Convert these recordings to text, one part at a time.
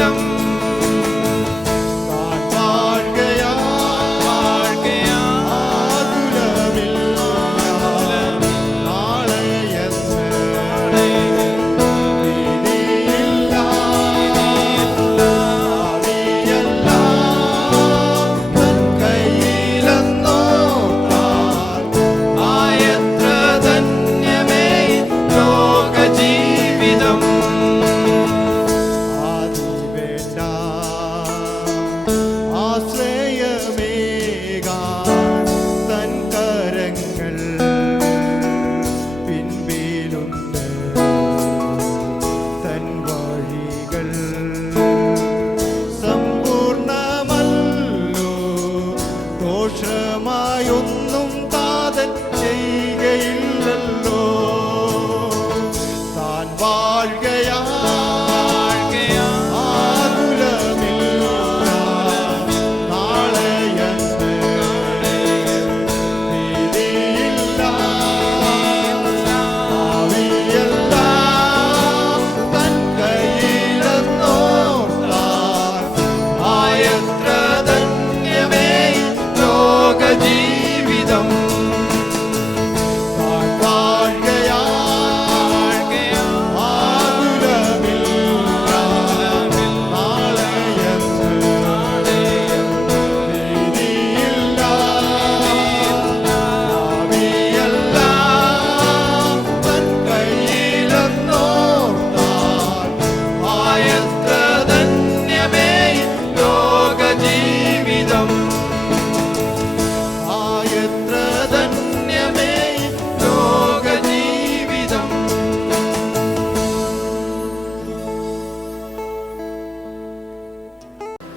ജീവിതം. ദോഷമായൊന്നും താതൻ ചെയ്യുകയില്ലല്ലോ. താൻ വാഴുകയാ ജീവിതം.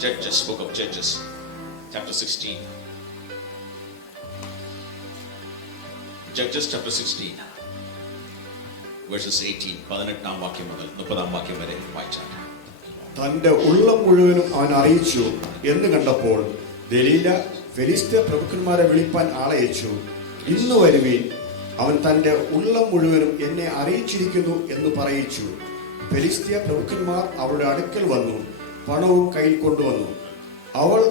Judges, book of Judges, chapter 16. Judges chapter 16, verses 18, 18 വാക്യം മുതൽ 30 വാക്യം വരെ വായിച്ചാൽ. തന്റെ ഉള്ളം മുഴുവനും അവൻ അറിയിച്ചു എന്ന് കണ്ടപ്പോൾ ദലീല ഫെലിസ്ത്യ പ്രഭുക്കന്മാരെ വിളിപ്പാൻ ആളയച്ചു. ഇന്ന് വരുവീൻ, അവൻ തന്റെ ഉള്ളം മുഴുവനും എന്നെ അറിയിച്ചിരിക്കുന്നു എന്ന് പറയിച്ചു. ഫെലിസ്ത്യ പ്രഭുക്കന്മാർ അവളുടെ അടുക്കൽ വന്നു, പണവും കയ്യിൽ കൊണ്ടുവന്നു. അവൾ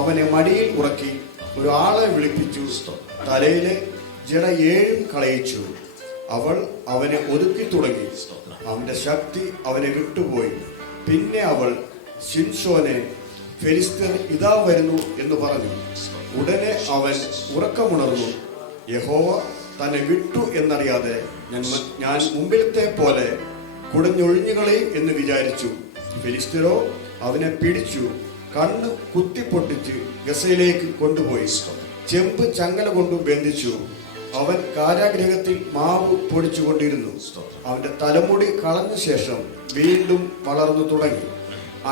അവനെ മടിയിൽ ഉറക്കി ഒരു ആളെ വിളിപ്പിച്ചു, തലയിലെ ജട 7 കളയിച്ചു. അവൾ അവനെ ഒതുക്കി തുടങ്ങി. അവന്റെ ശക്തി അവനെ വിട്ടുപോയി. പിന്നെ അവൾ ശിംശോനെ, ഫെലിസ്ത്യൻ ഇതാ വരുന്നു എന്ന് പറഞ്ഞു. ഉടനെ അവൻ ഉറക്കമുണർന്നു. യഹോവ തന്നെ വിട്ടു എന്നറിയാതെ ഞാൻ മുമ്പിലത്തെ പോലെ കുടഞ്ഞൊഴിഞ്ഞുകളെ എന്ന് വിചാരിച്ചു. ഫെലിസ്ത്യരോ അവനെ പിടിച്ചു, കണ്ണ് കുത്തിപ്പൊട്ടിച്ച് ഗസയിലേക്ക് കൊണ്ടുപോയി ചെമ്പ് ചങ്ങല കൊണ്ടു ബന്ധിച്ചു. അവൻ കാരാഗ്രഹത്തിൽ മാവ് പൊടിച്ചുകൊണ്ടിരുന്നു. അവന്റെ തലമുടി കളഞ്ഞ ശേഷം വീണ്ടും വളർന്നു തുടങ്ങി.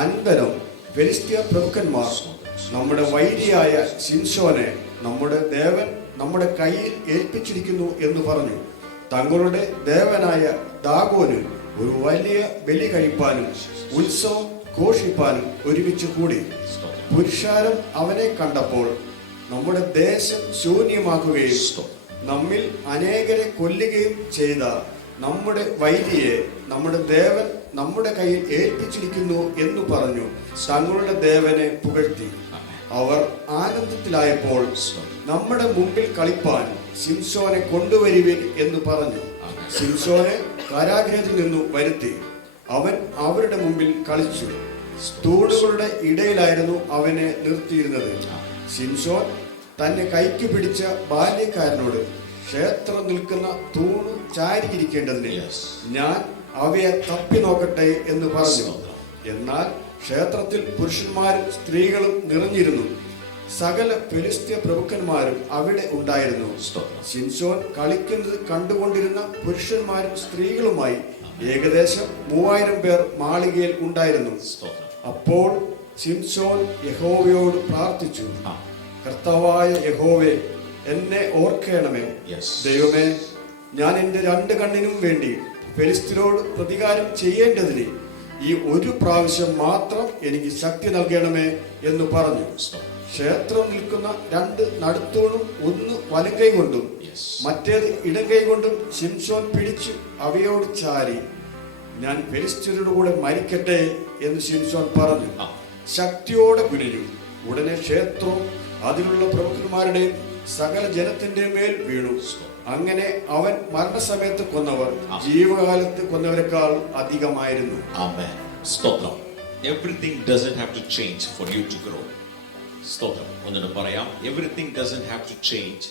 അനന്തരം ഫെലിസ്ത്യ പ്രഭുക്കന്മാർ നമ്മുടെ വൈരിയായ ശിംശോനെ നമ്മുടെ ദേവൻ നമ്മുടെ കയ്യിൽ ഏൽപ്പിച്ചിരിക്കുന്നു എന്ന് പറഞ്ഞു. തങ്ങളുടെ ദേവനായ ദാഗോന് ഒരു വലിയ ബലി കഴിപ്പാനും ഉത്സവം ഘോഷിപ്പാനും ഒരുമിച്ച് കൂടി. പുരുഷാരം അവനെ കണ്ടപ്പോൾ നമ്മുടെ ദേശം ശൂന്യമാക്കുകയും നമ്മിൽ അനേകരെ കൊല്ലുകയും ചെയ്ത നമ്മുടെ വൈരിയെ നമ്മുടെ ദേവൻ നമ്മുടെ കയ്യിൽ ഏൽപ്പിച്ചിരിക്കുന്നു എന്ന് പറഞ്ഞു തങ്ങളുടെ ദേവനെ പുകഴ്ത്തി. അവർ ആനന്ദത്തിലായപ്പോൾ നമ്മുടെ മുമ്പിൽ കളിപ്പാൻ ശിംശോനെ കൊണ്ടുവരുവിൻ എന്ന് പറഞ്ഞു. ശിംശോനെ കാരാഗ്രഹത്തിൽ നിന്നു വരുത്തി അവൻ അവരുടെ മുമ്പിൽ കളിച്ചു. തൂണുകളുടെ ഇടയിലായിരുന്നു അവനെ നിർത്തിയിരുന്നത്. ശിംശോൻ തന്നെ കൈക്ക് പിടിച്ച ബാല്യക്കാരനോട്, ക്ഷേത്രം നിൽക്കുന്ന തൂണ് ചാരിയിരിക്കേണ്ടതിന് ഞാൻ അവയെ തപ്പി നോക്കട്ടെ എന്ന് പറഞ്ഞു. എന്നാൽ ക്ഷേത്രത്തിൽ പുരുഷന്മാരും സ്ത്രീകളും നിറഞ്ഞിരുന്നു. സകല ഫെലിസ്ത്യ പ്രഭുക്കന്മാരും അവിടെ ഉണ്ടായിരുന്നു. ശിംശോൻ കളിക്കുന്നത് കണ്ടുകൊണ്ടിരുന്ന പുരുഷന്മാരും സ്ത്രീകളുമായി ഏകദേശം 3000 പേർ മാളികയിൽ ഉണ്ടായിരുന്നു. അപ്പോൾ ശിംശോൻ യഹോവയോട് പ്രാർത്ഥിച്ചു, കർത്താവായ യഹോവേ, എന്നെ ഓർക്കണമേ. ദൈവമേ, ഞാൻ എൻ്റെ 2 കണ്ണിനും വേണ്ടി ഫെലിസ്ത്യരോട് പ്രതികാരം ചെയ്യേണ്ടതിന് ഈ ഒരു പ്രാവശ്യം മാത്രം എനിക്ക് ശക്തി നൽകണമേ എന്ന് പറഞ്ഞു. ക്ഷേത്രം നിൽക്കുന്ന 2 നടുത്തൂണും ഒന്ന് വലങ്കൈ കൊണ്ടും മറ്റേത് ഇടങ്കൈ കൊണ്ടും ശിംശോൻ പിടിച്ചു അവയോട് ചാരി ഞാൻ ഫെലിസ്ത്യരുടെ കൂടെ മരിക്കട്ടെ എന്ന് ശിംശോൻ പറഞ്ഞു. ആ. ശക്തിയോടെ കുനിഞ്ഞു. ഉടനെ ക്ഷേത്രവും അതിലുള്ള പ്രഭുക്കന്മാരുടെ സകല ജനത്തിന്റെ മേൽ വീണു. അങ്ങനെ അവൻ മരണസമയത്ത് കൊന്നവർ ജീവകാലത്ത് കൊന്നവരെക്കാൾ അധികമായിരുന്നു. ആമേൻ. സ്തോത്രം. Everything doesn't have to change for you to grow. സ്തോത്രം. ഒന്നുകൂടെ പറയാം, everything doesn't have to change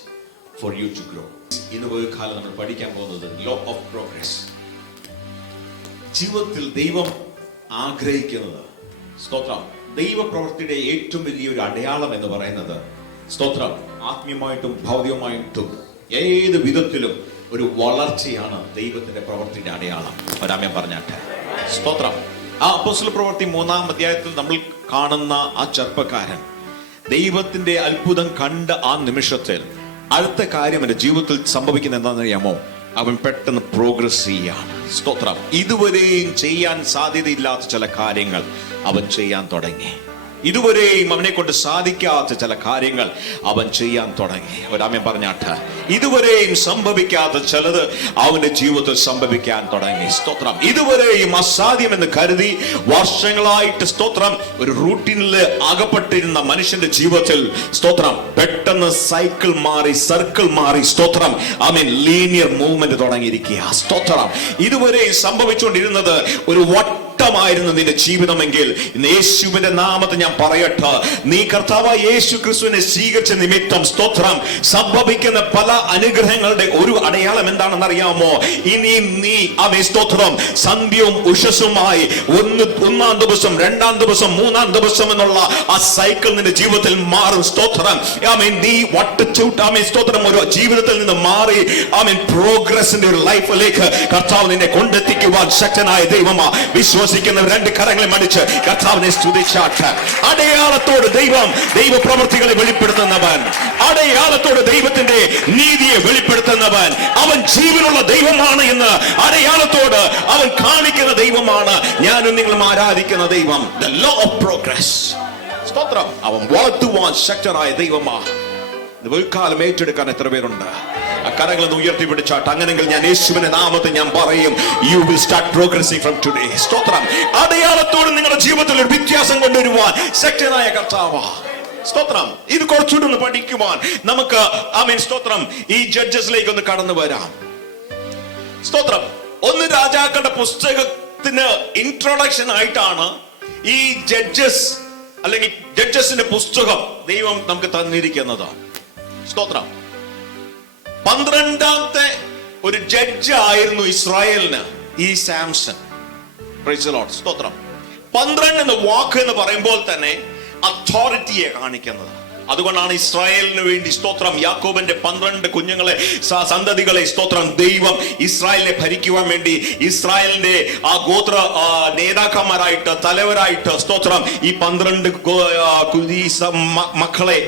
for you to grow. ഇന്ന് ഒരു കാലം നമ്മൾ പഠിക്കാൻ പോകുന്നത് ലോ ഓഫ് പ്രോഗ്രസ്. ജീവിതത്തിൽ ദൈവം ആഗ്രഹിക്കുന്നത്, സ്തോത്രം, ദൈവപ്രവൃത്തിയുടെ ഏറ്റവും വലിയൊരു അടയാളം എന്ന് പറയുന്നത്, സ്തോത്രം, ആത്മീയമായിട്ടും ഭൗതികമായിട്ടും ഏത് വിധത്തിലും ഒരു വളർച്ചയാണ് ദൈവത്തിന്റെ പ്രവൃത്തിയുടെ അടയാളം. ഒരാമേൻ പറഞ്ഞാട്ടെ. സ്തോത്രം. ആ അപ്പോസ്തല പ്രവൃത്തി 3-ാം അധ്യായത്തിൽ നമ്മൾ കാണുന്ന ആ ചെറുപ്പക്കാരൻ ദൈവത്തിന്റെ അത്ഭുതം കണ്ട ആ നിമിഷത്തിൽ അടുത്ത കാര്യം എന്റെ ജീവിതത്തിൽ സംഭവിക്കുന്ന എന്താണെന്ന് അറിയാമോ? അവൻ പെട്ടെന്ന് പ്രോഗ്രസ് ചെയ്യാണ്. സ്തോത്രം. ഇതുവരെയും ചെയ്യാൻ സാധ്യതയില്ലാത്ത ചില കാര്യങ്ങൾ അവൻ ചെയ്യാൻ തുടങ്ങി. ഇതുവരെയും അവനെ കൊണ്ട് സാധിക്കാത്ത ചില കാര്യങ്ങൾ അവൻ ചെയ്യാൻ തുടങ്ങി. ഒരാമേൻ പറഞ്ഞാട്ട്. ഇതുവരെയും സംഭവിക്കാത്ത ചിലത് അവന്റെ ജീവിതത്തിൽ സംഭവിക്കാൻ തുടങ്ങി. സ്തോത്രം. ഇതുവരെയും അസാധ്യമെന്ന് കരുതി വർഷങ്ങളായിട്ട്, സ്തോത്രം, ഒരു റൂട്ടീനിൽ അകപ്പെട്ടിരുന്ന മനുഷ്യന്റെ ജീവിതത്തിൽ, സ്തോത്രം, പെട്ടെന്ന് സൈക്കിൾ മാറി, സർക്കിൾ മാറി, സ്തോത്രം, ആമേൻ, ലീനിയർ മൂവ്മെന്റ് തുടങ്ങിയിരിക്കുക. സ്തോത്രം. ഇതുവരെയും സംഭവിച്ചുകൊണ്ടിരുന്നത് ഒരു ായിരുന്നു നിന്റെ ജീവിതമെങ്കിൽ ഇന്ന് യേശുവിന്റെ നാമത്തിൽ ഞാൻ പറയട്ടെ, നീ കർത്താവായ യേശു ക്രിസ്തുവിനെ സ്വീകരിച്ച നിമിത്തം, സ്തോത്രം, സംഭവിക്കുന്ന പല അനുഗ്രഹങ്ങളുടെ ഒരു അടയാളം എന്താണെന്ന് അറിയാമോ? ഇനി നീ അവൻ, സ്തോത്രം, സന്ധ്യവും ഉഷസ്സുമായി ഒന്നാം ദിവസം, രണ്ടാം ദിവസം, മൂന്നാം ദിവസം എന്നുള്ള ആ സൈക്കിൾ നിന്റെ ജീവിതത്തിൽ മാറും. സ്തോത്രം. ആമേൻ. നീ വട്ടച്ചൂട്ട്, ആമേൻ, സ്തോത്രം, ഒരു ജീവിതത്തിൽ നിന്ന് മാറി, ആമേൻ, പ്രോഗ്രസിന്റെ ഒരു ലൈഫിലേക്ക് കർത്താവ് നിന്നെ കൊണ്ടെത്തിക്കുവാൻ ശക്തനായ ദൈവമാ. വിശ്വസിക്കുന്ന രണ്ട് കരങ്ങളെ മടിച്ച് കർത്താവിനെ സ്തുതിച്ചാട്ട്. അടയാളത്തോട് ദൈവ പ്രവൃത്തികളെ വെളിപ്പെടുത്തുന്നവൻ, അടയാളത്തോട് ദൈവത്തിന്റെ നീതിയെ വെളിപ്പെടുത്തുന്നവൻ, അവൻ ജീവനുള്ള ദൈവമാണ് എന്ന് അടയാളത്തോട് അവൻ കാണിക്കുന്ന ദൈവമാണ് ഞാനും നിങ്ങളും ആരാധിക്കുന്ന ദൈവം. The law of progress. സ്തോത്രം. അവൻ വളർത്തുവാൻ ശക്തനായ ദൈവമാണ്. ഒരു കാലം ഏറ്റെടുക്കാൻ എത്ര പേരുണ്ട്? കരങ്ങളൊന്ന് ഉയർത്തി പിടിച്ചാട്ട്. അങ്ങനെങ്കിൽ ഞാൻ യേശുവിന്റെ നാമത്തിൽ ഞാൻ പറയും, you will start progressing from today. സ്തോത്രം. അടയാളത്തോട് നിങ്ങളുടെ ജീവിതത്തിൽ ഒരു വ്യത്യാസം കൊണ്ടുവരുവാൻ ശക്തനായ കർത്താവാ. സ്തോത്രം. ഇത് കുറച്ചുകൂടി ഒന്ന് പഠിക്കുവാൻ നമുക്ക്, ആമേൻ, സ്തോത്രം, ഈ ജഡ്ജസിലേക്ക് ഒന്ന് കടന്നു വരാം. സ്തോത്രം. ഒന്ന് രാജാക്കളുടെ പുസ്തകത്തിന് ഇൻട്രൊഡക്ഷൻ ആയിട്ടാണ് ഈ ജഡ്ജസ് അല്ലെങ്കിൽ ജഡ്ജസിന്റെ പുസ്തകം ദൈവം നമുക്ക് തന്നിരിക്കുന്നത്. സ്തോത്രം. 12ാമത്തെ ഒരു ജഡ്ജ് ആയിരുന്നു ഇസ്രായേലിന് ഈ സാംസൺ. Price the lord. സ്തോത്രം. 12 എന്ന വാക്ക് എന്ന് പറയുമ്പോൾ തന്നെ അതോറിറ്റിയെ കാണിക്കുന്നത്. അതുകൊണ്ടാണ് ഇസ്രായേലിന് വേണ്ടി, സ്തോത്രം, യാക്കോബിന്റെ 12 കുഞ്ഞുങ്ങളെ, സന്തതികളെ, സ്തോത്രം, ദൈവം ഇസ്രായേലിനെ ഭരിക്കുവാൻ വേണ്ടി ഇസ്രായേലിന്റെ ആ ഗോത്ര നേതാക്കന്മാരായിട്ട്, തലവരായിട്ട്, സ്തോത്രം, ഈ 12 മക്കളെ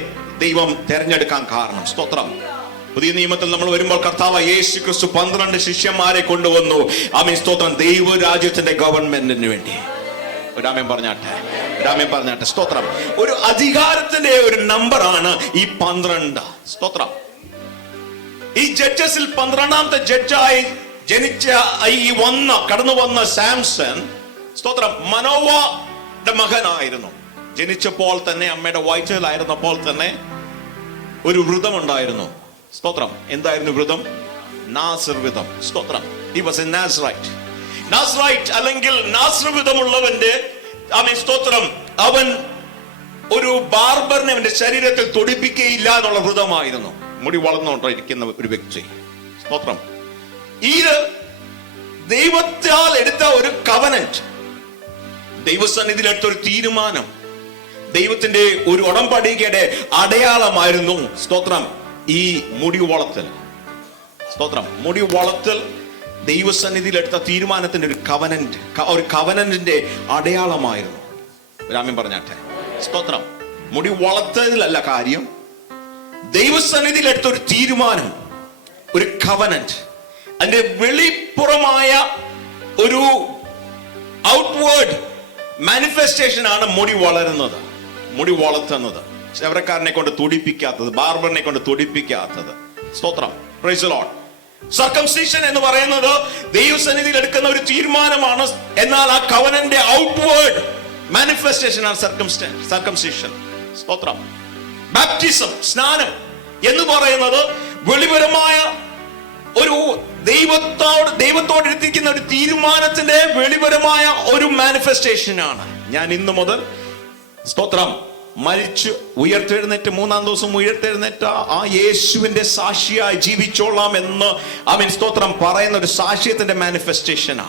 ദൈവം തെരഞ്ഞെടുക്കാൻ കാരണം. സ്തോത്രം. പുതിയ നിയമത്തിൽ നമ്മൾ വരുമ്പോൾ കർത്താവ് യേശു ക്രിസ്തു 12 ശിഷ്യന്മാരെ കൊണ്ടുവന്നു. ആമേൻ. സ്തോത്രം. ദൈവരാജ്യത്തിന്റെ ഗവൺമെന്റിന് വേണ്ടി. ഒരാമേൻ പറഞ്ഞാട്ടെ. ഒരാമേൻ പറഞ്ഞാട്ടെ. സ്തോത്രം. ഒരു അധികാരത്തിന്റെ ഒരു നമ്പറാണ് ഈ 12. സ്തോത്രം. ഈ ജഡ്ജസിൽ 12ാമത്തെ ജഡ്ജായി ജനിച്ച ഈ കടന്നു വന്ന സാംസൺ, സ്തോത്രം, മനോവയുടെ മകനായിരുന്നു. ജനിച്ചപ്പോൾ തന്നെ, അമ്മയുടെ വയറ്റിലായിരുന്നപ്പോൾ തന്നെ ഒരു വ്രതമുണ്ടായിരുന്നു. സ്തോത്രം. എന്തായിരുന്നു വ്രതം? നാസർ വ്രതം. സ്തോത്രം. He was a Nazarite. നാസറൈറ്റ് അല്ലെങ്കിൽ നാസർ വ്രതമുള്ളവന്റെ, ആമേൻ, സ്തോത്രം, അവൻ ഒരു ബാർബറിനെ അവന്റെ ശരീരത്തിൽ തൊടിപ്പിക്കുകയില്ല എന്നുള്ള വ്രതമായിരുന്നു. മുടി വളർന്നുകൊണ്ടിരിക്കുന്ന ഒരു വ്യക്തി. സ്തോത്രം. ഇത് ദൈവത്താൽ എടുത്ത ഒരു കവനന്റ്, ദൈവസന്നിധിയിൽ എടുത്ത ഒരു തീരുമാനം, ദൈവത്തിന്റെ ഒരു ഉടമ്പടിയുടെ അടയാളമായിരുന്നു, സ്തോത്രം, ഈ മുടി വളർത്തൽ. സ്തോത്രം. മുടി വളർത്തൽ ദൈവസന്നിധിയിൽ എടുത്ത തീരുമാനത്തിന്റെ ഒരു കവനന്റിന്റെ അടയാളമായിരുന്നു. രാമ്യം പറഞ്ഞാട്ടെ. സ്തോത്രം. മുടി വളർത്തതിലല്ല കാര്യം, ദൈവസന്നിധിയിൽ എടുത്ത ഒരു തീരുമാനം, ഒരു കവനന്റ്, അതിന്റെ വെളിപ്പുറമായ ഒരു ഔട്ട്വേർഡ് മാനിഫെസ്റ്റേഷൻ ആണ് മുടി വളരുന്നത്, മുടി വളർത്തുന്നത്. ചവരക്കാരനെ കൊണ്ട് തുടിപ്പിക്കാത്തത്, ബാർബറിനെ കൊണ്ട് തുടിപ്പിക്കാത്തത്. സ്തോത്രം. Praise the Lord. സർക്കംസിഷൻ എന്ന് പറയുന്നത് ദൈവസന്നിധിയിൽ എടുക്കുന്ന ഒരു തീരുമാനമാണ്. എന്നാൽ ആ കവനന്റെ ഔട്ട്വേർഡ് മാനിഫെസ്റ്റേഷൻ ആണ് സർക്കംസിഷൻ. സ്തോത്രം. ബാപ്റ്റിസം, സ്നാനം എന്ന് പറയുന്നത് വെളിപരമായ ഒരു ദൈവത്തോട് എടുത്തിരിക്കുന്ന ഒരു തീരുമാനത്തിന്റെ വെളിപരമായ ഒരു മാനിഫെസ്റ്റേഷൻ ആണ്. ഞാൻ ഇന്ന് മുതൽ സ്തോത്രം മരിച്ചു ഉയർത്തെഴുന്നേറ്റ് 3-ാം ദിവസം ഉയർത്തെഴുന്നേറ്റ ആ യേശുവിന്റെ സാക്ഷിയായി ജീവിച്ചോളാം എന്ന് സ്തോത്രം പറയുന്ന ഒരു സാക്ഷ്യത്തിന്റെ മാനിഫെസ്റ്റേഷനാ.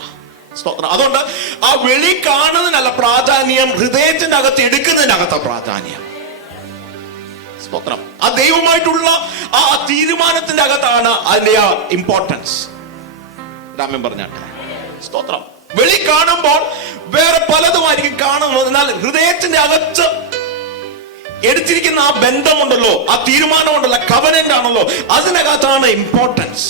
സ്തോത്രം. അതുകൊണ്ട് ആ വെളി കാണുന്നതിനല്ല പ്രാധാന്യം, ഹൃദയത്തിന്റെ അകത്ത് എടുക്കുന്നതിനകത്ത പ്രാധാന്യം. സ്തോത്രം. ആ ദൈവമായിട്ടുള്ള ആ തീരുമാനത്തിന്റെ അകത്താണ് അതിന്റെ ആ ഇമ്പോർട്ടൻസ്. രാമൻ പറഞ്ഞാട്ടെ. സ്തോത്രം. വെളി കാണുമ്പോൾ വേറെ പലതുമായിരിക്കും കാണുന്നത്. എന്നാൽ ഹൃദയത്തിന്റെ അകത്ത് എടുത്തിരിക്കുന്ന ആ ബന്ധമുണ്ടല്ലോ, ആ തീരുമാനമുണ്ടല്ലോ, കവനന്റ് ആണല്ലോ, അതിനകത്താണ് ഇമ്പോർട്ടൻസ്.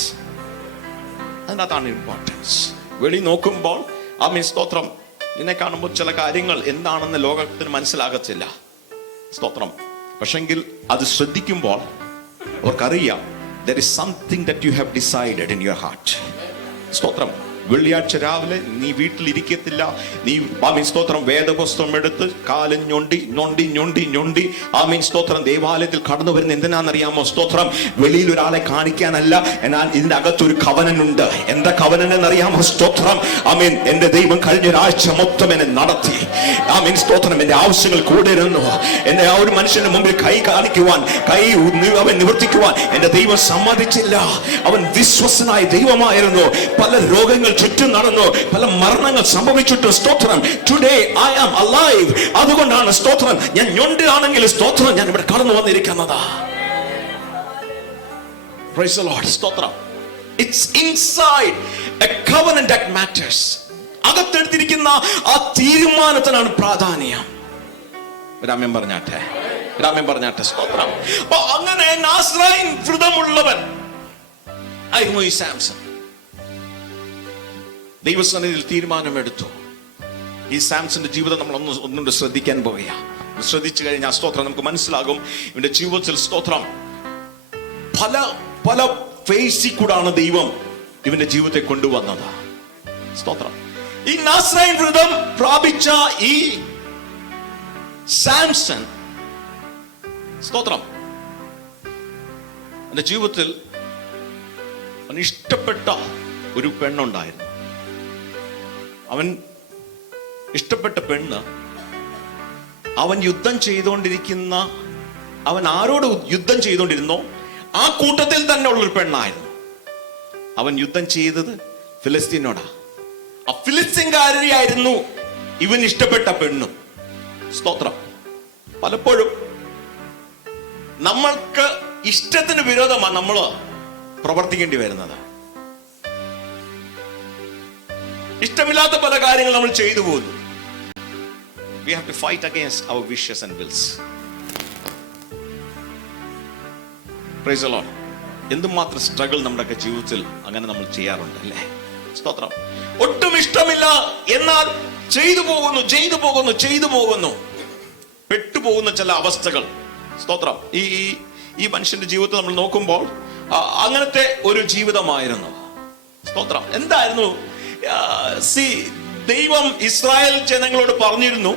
അതിനകത്താണ് ഇമ്പോർട്ടൻസ്. വെളി നോക്കുമ്പോൾ സ്തോത്രം നിന്നെ കാണുമ്പോൾ ചില കാര്യങ്ങൾ എന്താണെന്ന് ലോകത്തിന് മനസ്സിലാകത്തില്ല. സ്തോത്രം. പക്ഷെങ്കിൽ അത് ശ്രദ്ധിക്കുമ്പോൾ അവർക്കറിയാം there is something that you have decided in your heart. സ്തോത്രം. വെള്ളിയാഴ്ച രാവിലെ നീ വീട്ടിലിരിക്കത്തില്ല. നീ സ്തോത്രം വേദപുസ്തകം എടുത്ത് കാലും ഞൊണ്ടി സ്തോത്രം ദേവാലയത്തിൽ കടന്നു വരുന്ന എന്തിനാണെന്നറിയാമോ? സ്തോത്രം. വെളിയിൽ ഒരാളെ കാണിക്കാനല്ല, എന്നാൽ ഇതിന്റെ അകത്തൊരു കവനനുണ്ട്. എന്താ കവനൻ എന്നറിയാമോ? സ്തോത്രം. എന്റെ ദൈവം കഴിഞ്ഞ ഒരാഴ്ച മൊത്തം എന്നെ നടത്തി. സ്തോത്രം. എന്റെ ആവശ്യങ്ങൾ കൂടെ ഇരുന്നു. എന്നെ ആ ഒരു മനുഷ്യന്റെ മുമ്പിൽ കൈ കാണിക്കുവാൻ, അവൻ നിവർത്തിക്കുവാൻ എന്റെ ദൈവം സമ്മതിച്ചില്ല. അവൻ വിശ്വസനായ ദൈവമായിരുന്നു. പല രോഗങ്ങൾ ചുറ്റും നടന്നു, പല മരണങ്ങൾ സംഭവിച്ചിട്ട് സ്തോത്രം. Today I am alive. അതുകൊണ്ടാണ് സ്തോത്രം ഞാൻ ഞൊണ്ടാണെങ്കിൽ സ്തോത്രം ഞാൻ ഇവിടെ കടന്നു വന്നിരിക്കുന്നത്. Praise the lord. സ്തോത്രം. It's inside a covenant that matters. അകത്തെടുത്തിരിക്കുന്ന ആ തീരുമാനത്തിനാണ് പ്രാധാന്യം. രാമൻ പറഞ്ഞാട്ടെ. സ്തോത്രം. അപ്പൊ അങ്ങനെ നാസ്രായൻ വ്രതമുള്ളവൻ ആയിരുന്നു ഈ സാംസൺ. ദൈവസന്നിധിയിൽ തീരുമാനമെടുത്തു. ഈ സാംസന്റെ ജീവിതം നമ്മൾ ഒന്നുകൊണ്ട് ശ്രദ്ധിക്കാൻ പോവുക. ശ്രദ്ധിച്ചു കഴിഞ്ഞാൽ സ്തോത്രം നമുക്ക് മനസ്സിലാകും ഇവന്റെ ജീവിതത്തിൽ സ്തോത്രം പല ഫേസിൽ കൂടാണ് ദൈവം ഇവന്റെ ജീവിതത്തെ കൊണ്ടുവന്നത്. സ്തോത്രം. ഈ നാസ്രായൻ വ്രതം പ്രാപിച്ച ഈ സാംസൺ സ്തോത്രം എന്റെ ജീവിതത്തിൽ ഇഷ്ടപ്പെട്ട ഒരു പെണ്ണുണ്ടായിരുന്നു. അവൻ ഇഷ്ടപ്പെട്ട പെണ്ണ് അവൻ യുദ്ധം ചെയ്തുകൊണ്ടിരിക്കുന്ന, അവൻ ആരോട് യുദ്ധം ചെയ്തുകൊണ്ടിരുന്നോ ആ കൂട്ടത്തിൽ തന്നെ ഉള്ളൊരു പെണ്ണായിരുന്നു. അവൻ യുദ്ധം ചെയ്തത് ഫിലിസ്തീനോടാ. ആ ഫിലിസ്തീൻകാരിയായിരുന്നു ഇവൻ ഇഷ്ടപ്പെട്ട പെണ്ണും. സ്തോത്രം. പലപ്പോഴും നമ്മൾക്ക് ഇഷ്ടത്തിന് വിരോധമാണ് നമ്മൾ പ്രവർത്തിക്കേണ്ടി വരുന്നത്. ഇഷ്ടമില്ലാത്ത പല കാര്യങ്ങൾ നമ്മൾ ചെയ്തു പോകുന്നു. We have to fight against our wishes and wills. Praise the Lord. എന്തുമാത്രം സ്ട്രഗിൾ നമ്മുടെയൊക്കെ ജീവിതത്തിൽ അങ്ങനെ നമ്മൾ ചെയ്യാറുണ്ട് അല്ലേ? സ്തോത്രം. ഒട്ടും ഇഷ്ടമില്ല, എന്നാൽ ചെയ്തു പോകുന്നു പെട്ടുപോകുന്ന ചില അവസ്ഥകൾ. സ്തോത്രം. ഈ മനുഷ്യന്റെ ജീവിതത്തിൽ നമ്മൾ നോക്കുമ്പോൾ അങ്ങനത്തെ ഒരു ജീവിതമായിരുന്നു. സ്തോത്രം. എന്തായിരുന്നു? ദൈവം ഇസ്രായേൽ ജനങ്ങളോട് പറഞ്ഞിരുന്നു,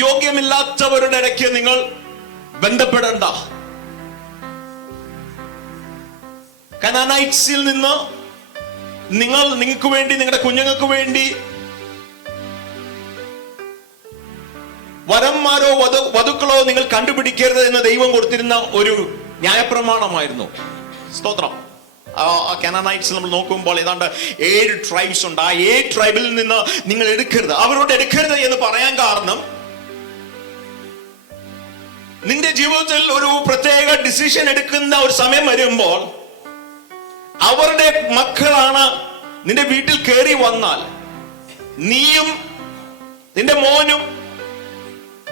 യോഗ്യമില്ലാത്തവരുടെ ഇടയ്ക്ക് നിങ്ങൾ ബന്ധപ്പെടേണ്ട. കനാനൈറ്റ്സിൽ നിന്ന് നിങ്ങൾക്ക് വേണ്ടി, നിങ്ങളുടെ കുഞ്ഞുങ്ങൾക്ക് വേണ്ടി വരന്മാരോ വധുക്കളോ നിങ്ങൾ കണ്ടുപിടിക്കരുത് എന്ന് ദൈവം കൊടുത്തിരുന്ന ഒരു ന്യായപ്രമാണമായിരുന്നു. സ്തോത്രം. കനാനൈറ്റ്സ് നമ്മൾ നോക്കുമ്പോൾ ഏതാണ്ട് 7 ട്രൈബ്സ് ഉണ്ട്. ആ 7 ട്രൈബിൽ നിന്ന് നിങ്ങൾ എടുക്കരുത്, അവരോട് എടുക്കരുത് എന്ന് പറയാൻ കാരണം, നിന്റെ ജീവിതത്തിൽ ഒരു പ്രത്യേക ഡിസിഷൻ എടുക്കുന്ന ഒരു സമയം വരുമ്പോൾ അവരുടെ മക്കളാണ് നിന്റെ വീട്ടിൽ കയറി വന്നാൽ, നീയും നിന്റെ മോനും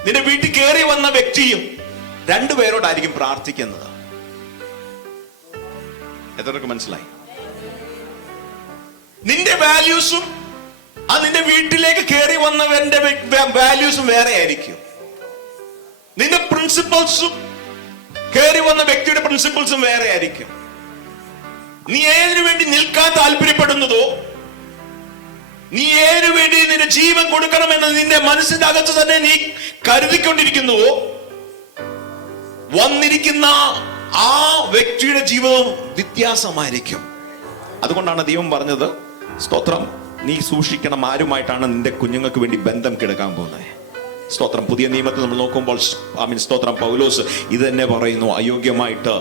നിന്റെ വീട്ടിൽ കയറി വന്ന വ്യക്തിയും രണ്ടുപേരോടായിരിക്കും പ്രാർത്ഥിക്കുന്നത്. എത്രയൊക്കെ മനസ്സിലായി? നിന്റെ വാല്യൂസും നിന്റെ വീട്ടിലേക്ക് കയറി വന്നവന്റെ വാല്യൂസും വേറെ ആയിരിക്കും. നിന്റെ പ്രിൻസിപ്പൽസും കയറി വന്ന വ്യക്തിയുടെ പ്രിൻസിപ്പിൾസും വേറെ ആയിരിക്കും. നീ ഏതിനു വേണ്ടി നിൽക്കാൻ താല്പര്യപ്പെടുന്നതോ, നീ ഏതിനു വേണ്ടി നിന്റെ ജീവൻ കൊടുക്കണമെന്ന് നിന്റെ മനസ്സിന്റെ അകത്ത് തന്നെ നീ കരുതിക്കൊണ്ടിരിക്കുന്നുവോ, വന്നിരിക്കുന്ന ആ വ്യക്തിയുടെ ജീവിതവും വ്യത്യാസമായിരിക്കും. അതുകൊണ്ടാണ് ദൈവം പറഞ്ഞത്, സ്തോത്രം, നീ സൂക്ഷിക്കണം ആരുമായിട്ടാണ് നിന്റെ കുഞ്ഞുങ്ങൾക്ക് വേണ്ടി ബന്ധം കിടക്കാൻ പോകുന്നത്. സ്തോത്രം. പുതിയ നിയമത്തിൽ നമ്മൾ നോക്കുമ്പോൾ സ്തോത്രം, പൗലോസ് ഇത് തന്നെ പറയുന്നു, അയോഗ്യമായിട്ട്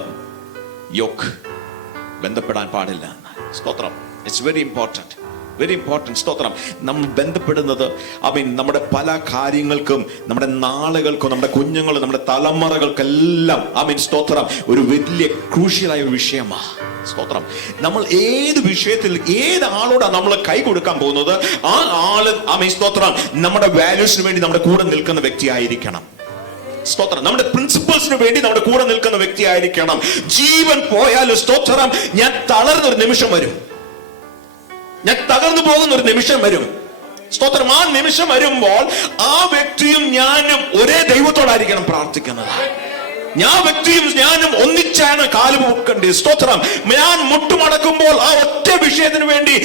യോക്ക് ബന്ധപ്പെടാൻ പാടില്ല. സ്തോത്രം. It's very important, very important. സ്തോത്രം. നമ്മൾ ബന്ധപ്പെടുന്നത് നമ്മുടെ പല കാര്യങ്ങൾക്കും, നമ്മുടെ നാളുകൾക്കും, നമ്മുടെ കുഞ്ഞുങ്ങളും നമ്മുടെ തലമുറകൾക്കെല്ലാം സ്തോത്രം ഒരു വലിയ ക്രൂഷ്യലായ ഒരു വിഷയമാണ്. സ്തോത്രം. നമ്മൾ ഏത് വിഷയത്തിൽ ഏത് ആളോടാണ് നമ്മൾ കൈ കൊടുക്കാൻ പോകുന്നത്, ആ ആള് സ്തോത്രം നമ്മുടെ വാല്യൂസിന് വേണ്ടി നമ്മുടെ കൂടെ നിൽക്കുന്ന വ്യക്തിയായിരിക്കണം. സ്തോത്രം. നമ്മുടെ പ്രിൻസിപ്പിൾസിന് വേണ്ടി നമ്മുടെ കൂടെ നിൽക്കുന്ന വ്യക്തിയായിരിക്കണം. ജീവൻ പോയാലും സ്തോത്രം, ഞാൻ തളർന്നൊരു നിമിഷം വരും, ഞാൻ തകർന്നു പോകുന്ന ഒരു നിമിഷം വരും. സ്തോത്രം. ആ നിമിഷം വരുമ്പോൾ ആ വ്യക്തിയും ഞാനും ഒരേ ദൈവത്തോടായിരിക്കണം പ്രാർത്ഥിക്കുന്നത്. ഞാൻ വ്യക്തിയും ഞാനും ഒന്നിച്ചാണ് കാല് പോക്കേണ്ടത്. സ്തോത്രം. ഞാൻ മുട്ടുമടക്കുമ്പോൾ ആ ഒറ്റ വിഷയത്തിന് വേണ്ടി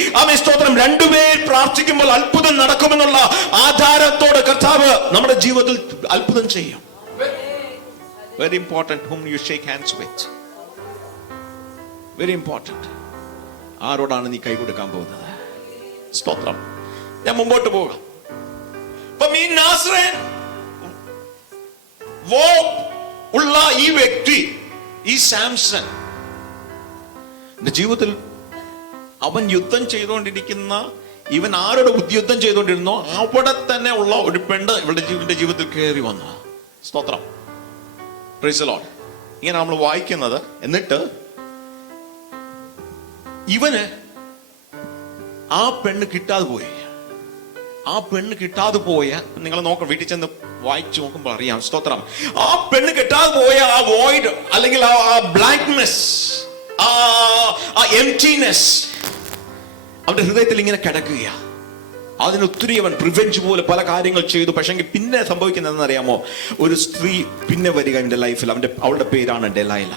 സ്തോത്രം രണ്ടുപേർ പ്രാർത്ഥിക്കുമ്പോൾ അത്ഭുതം നടക്കുമെന്നുള്ള ആധാരത്തോടെ കർത്താവ് നമ്മുടെ ജീവിതത്തിൽ അത്ഭുതം ചെയ്യും. Very important whom you shake hands with. Very important. ആരോടാണ് നീ കൈ കൊടുക്കാൻ പോകുന്നത്? സ്തോത്രം. ഞാൻ മുമ്പോട്ട് പോകാം. അപ്പം ഈ നാസറേൻ ഉള്ള ഈ വ്യക്തി, ഈ സാംസൺ ജീവിതത്തിൽ അവൻ യുദ്ധം ചെയ്തുകൊണ്ടിരിക്കുന്ന, ഇവൻ ആരോട് യുദ്ധം ചെയ്തുകൊണ്ടിരുന്നോ അവിടെ തന്നെ ഉള്ള ഒരു പെണ്ണ് ഇവളുടെ ജീവിതത്തിൽ കയറി വന്നു. സ്തോത്രം. Praise the Lord. ഇങ്ങനെ നമ്മൾ വായിക്കുന്നത്. എന്നിട്ട് ഇവന് ആ പെണ്ണ് കിട്ടാതെ പോയി. ആ പെണ്ണ് കിട്ടാതെ പോയ, നിങ്ങൾ നോക്കണം, വീട്ടിൽ ചെന്ന് വായിച്ചു നോക്കുമ്പോൾ അറിയാം. സ്തോത്രം. ആ പെണ്ണ് കിട്ടാതെ പോയ ആ വോയിഡ്, അല്ലെങ്കിൽ ആ ബ്ലാങ്ക്നെസ്, ആ എംപ്റ്റിനെസ് അവന്റെ ഹൃദയത്തിൽ ഇങ്ങനെ കിടക്കുകയാ. അതിനൊത്തിരി അവൻ പ്രിവെഞ്ച് പോലെ പല കാര്യങ്ങൾ ചെയ്തു. പക്ഷെങ്കിൽ പിന്നെ സംഭവിക്കുന്നതെന്ന് അറിയാമോ? ഒരു സ്ത്രീ പിന്നെ വരിക എന്റെ ലൈഫിൽ. അവളുടെ പേരാണ് ഡെലൈല.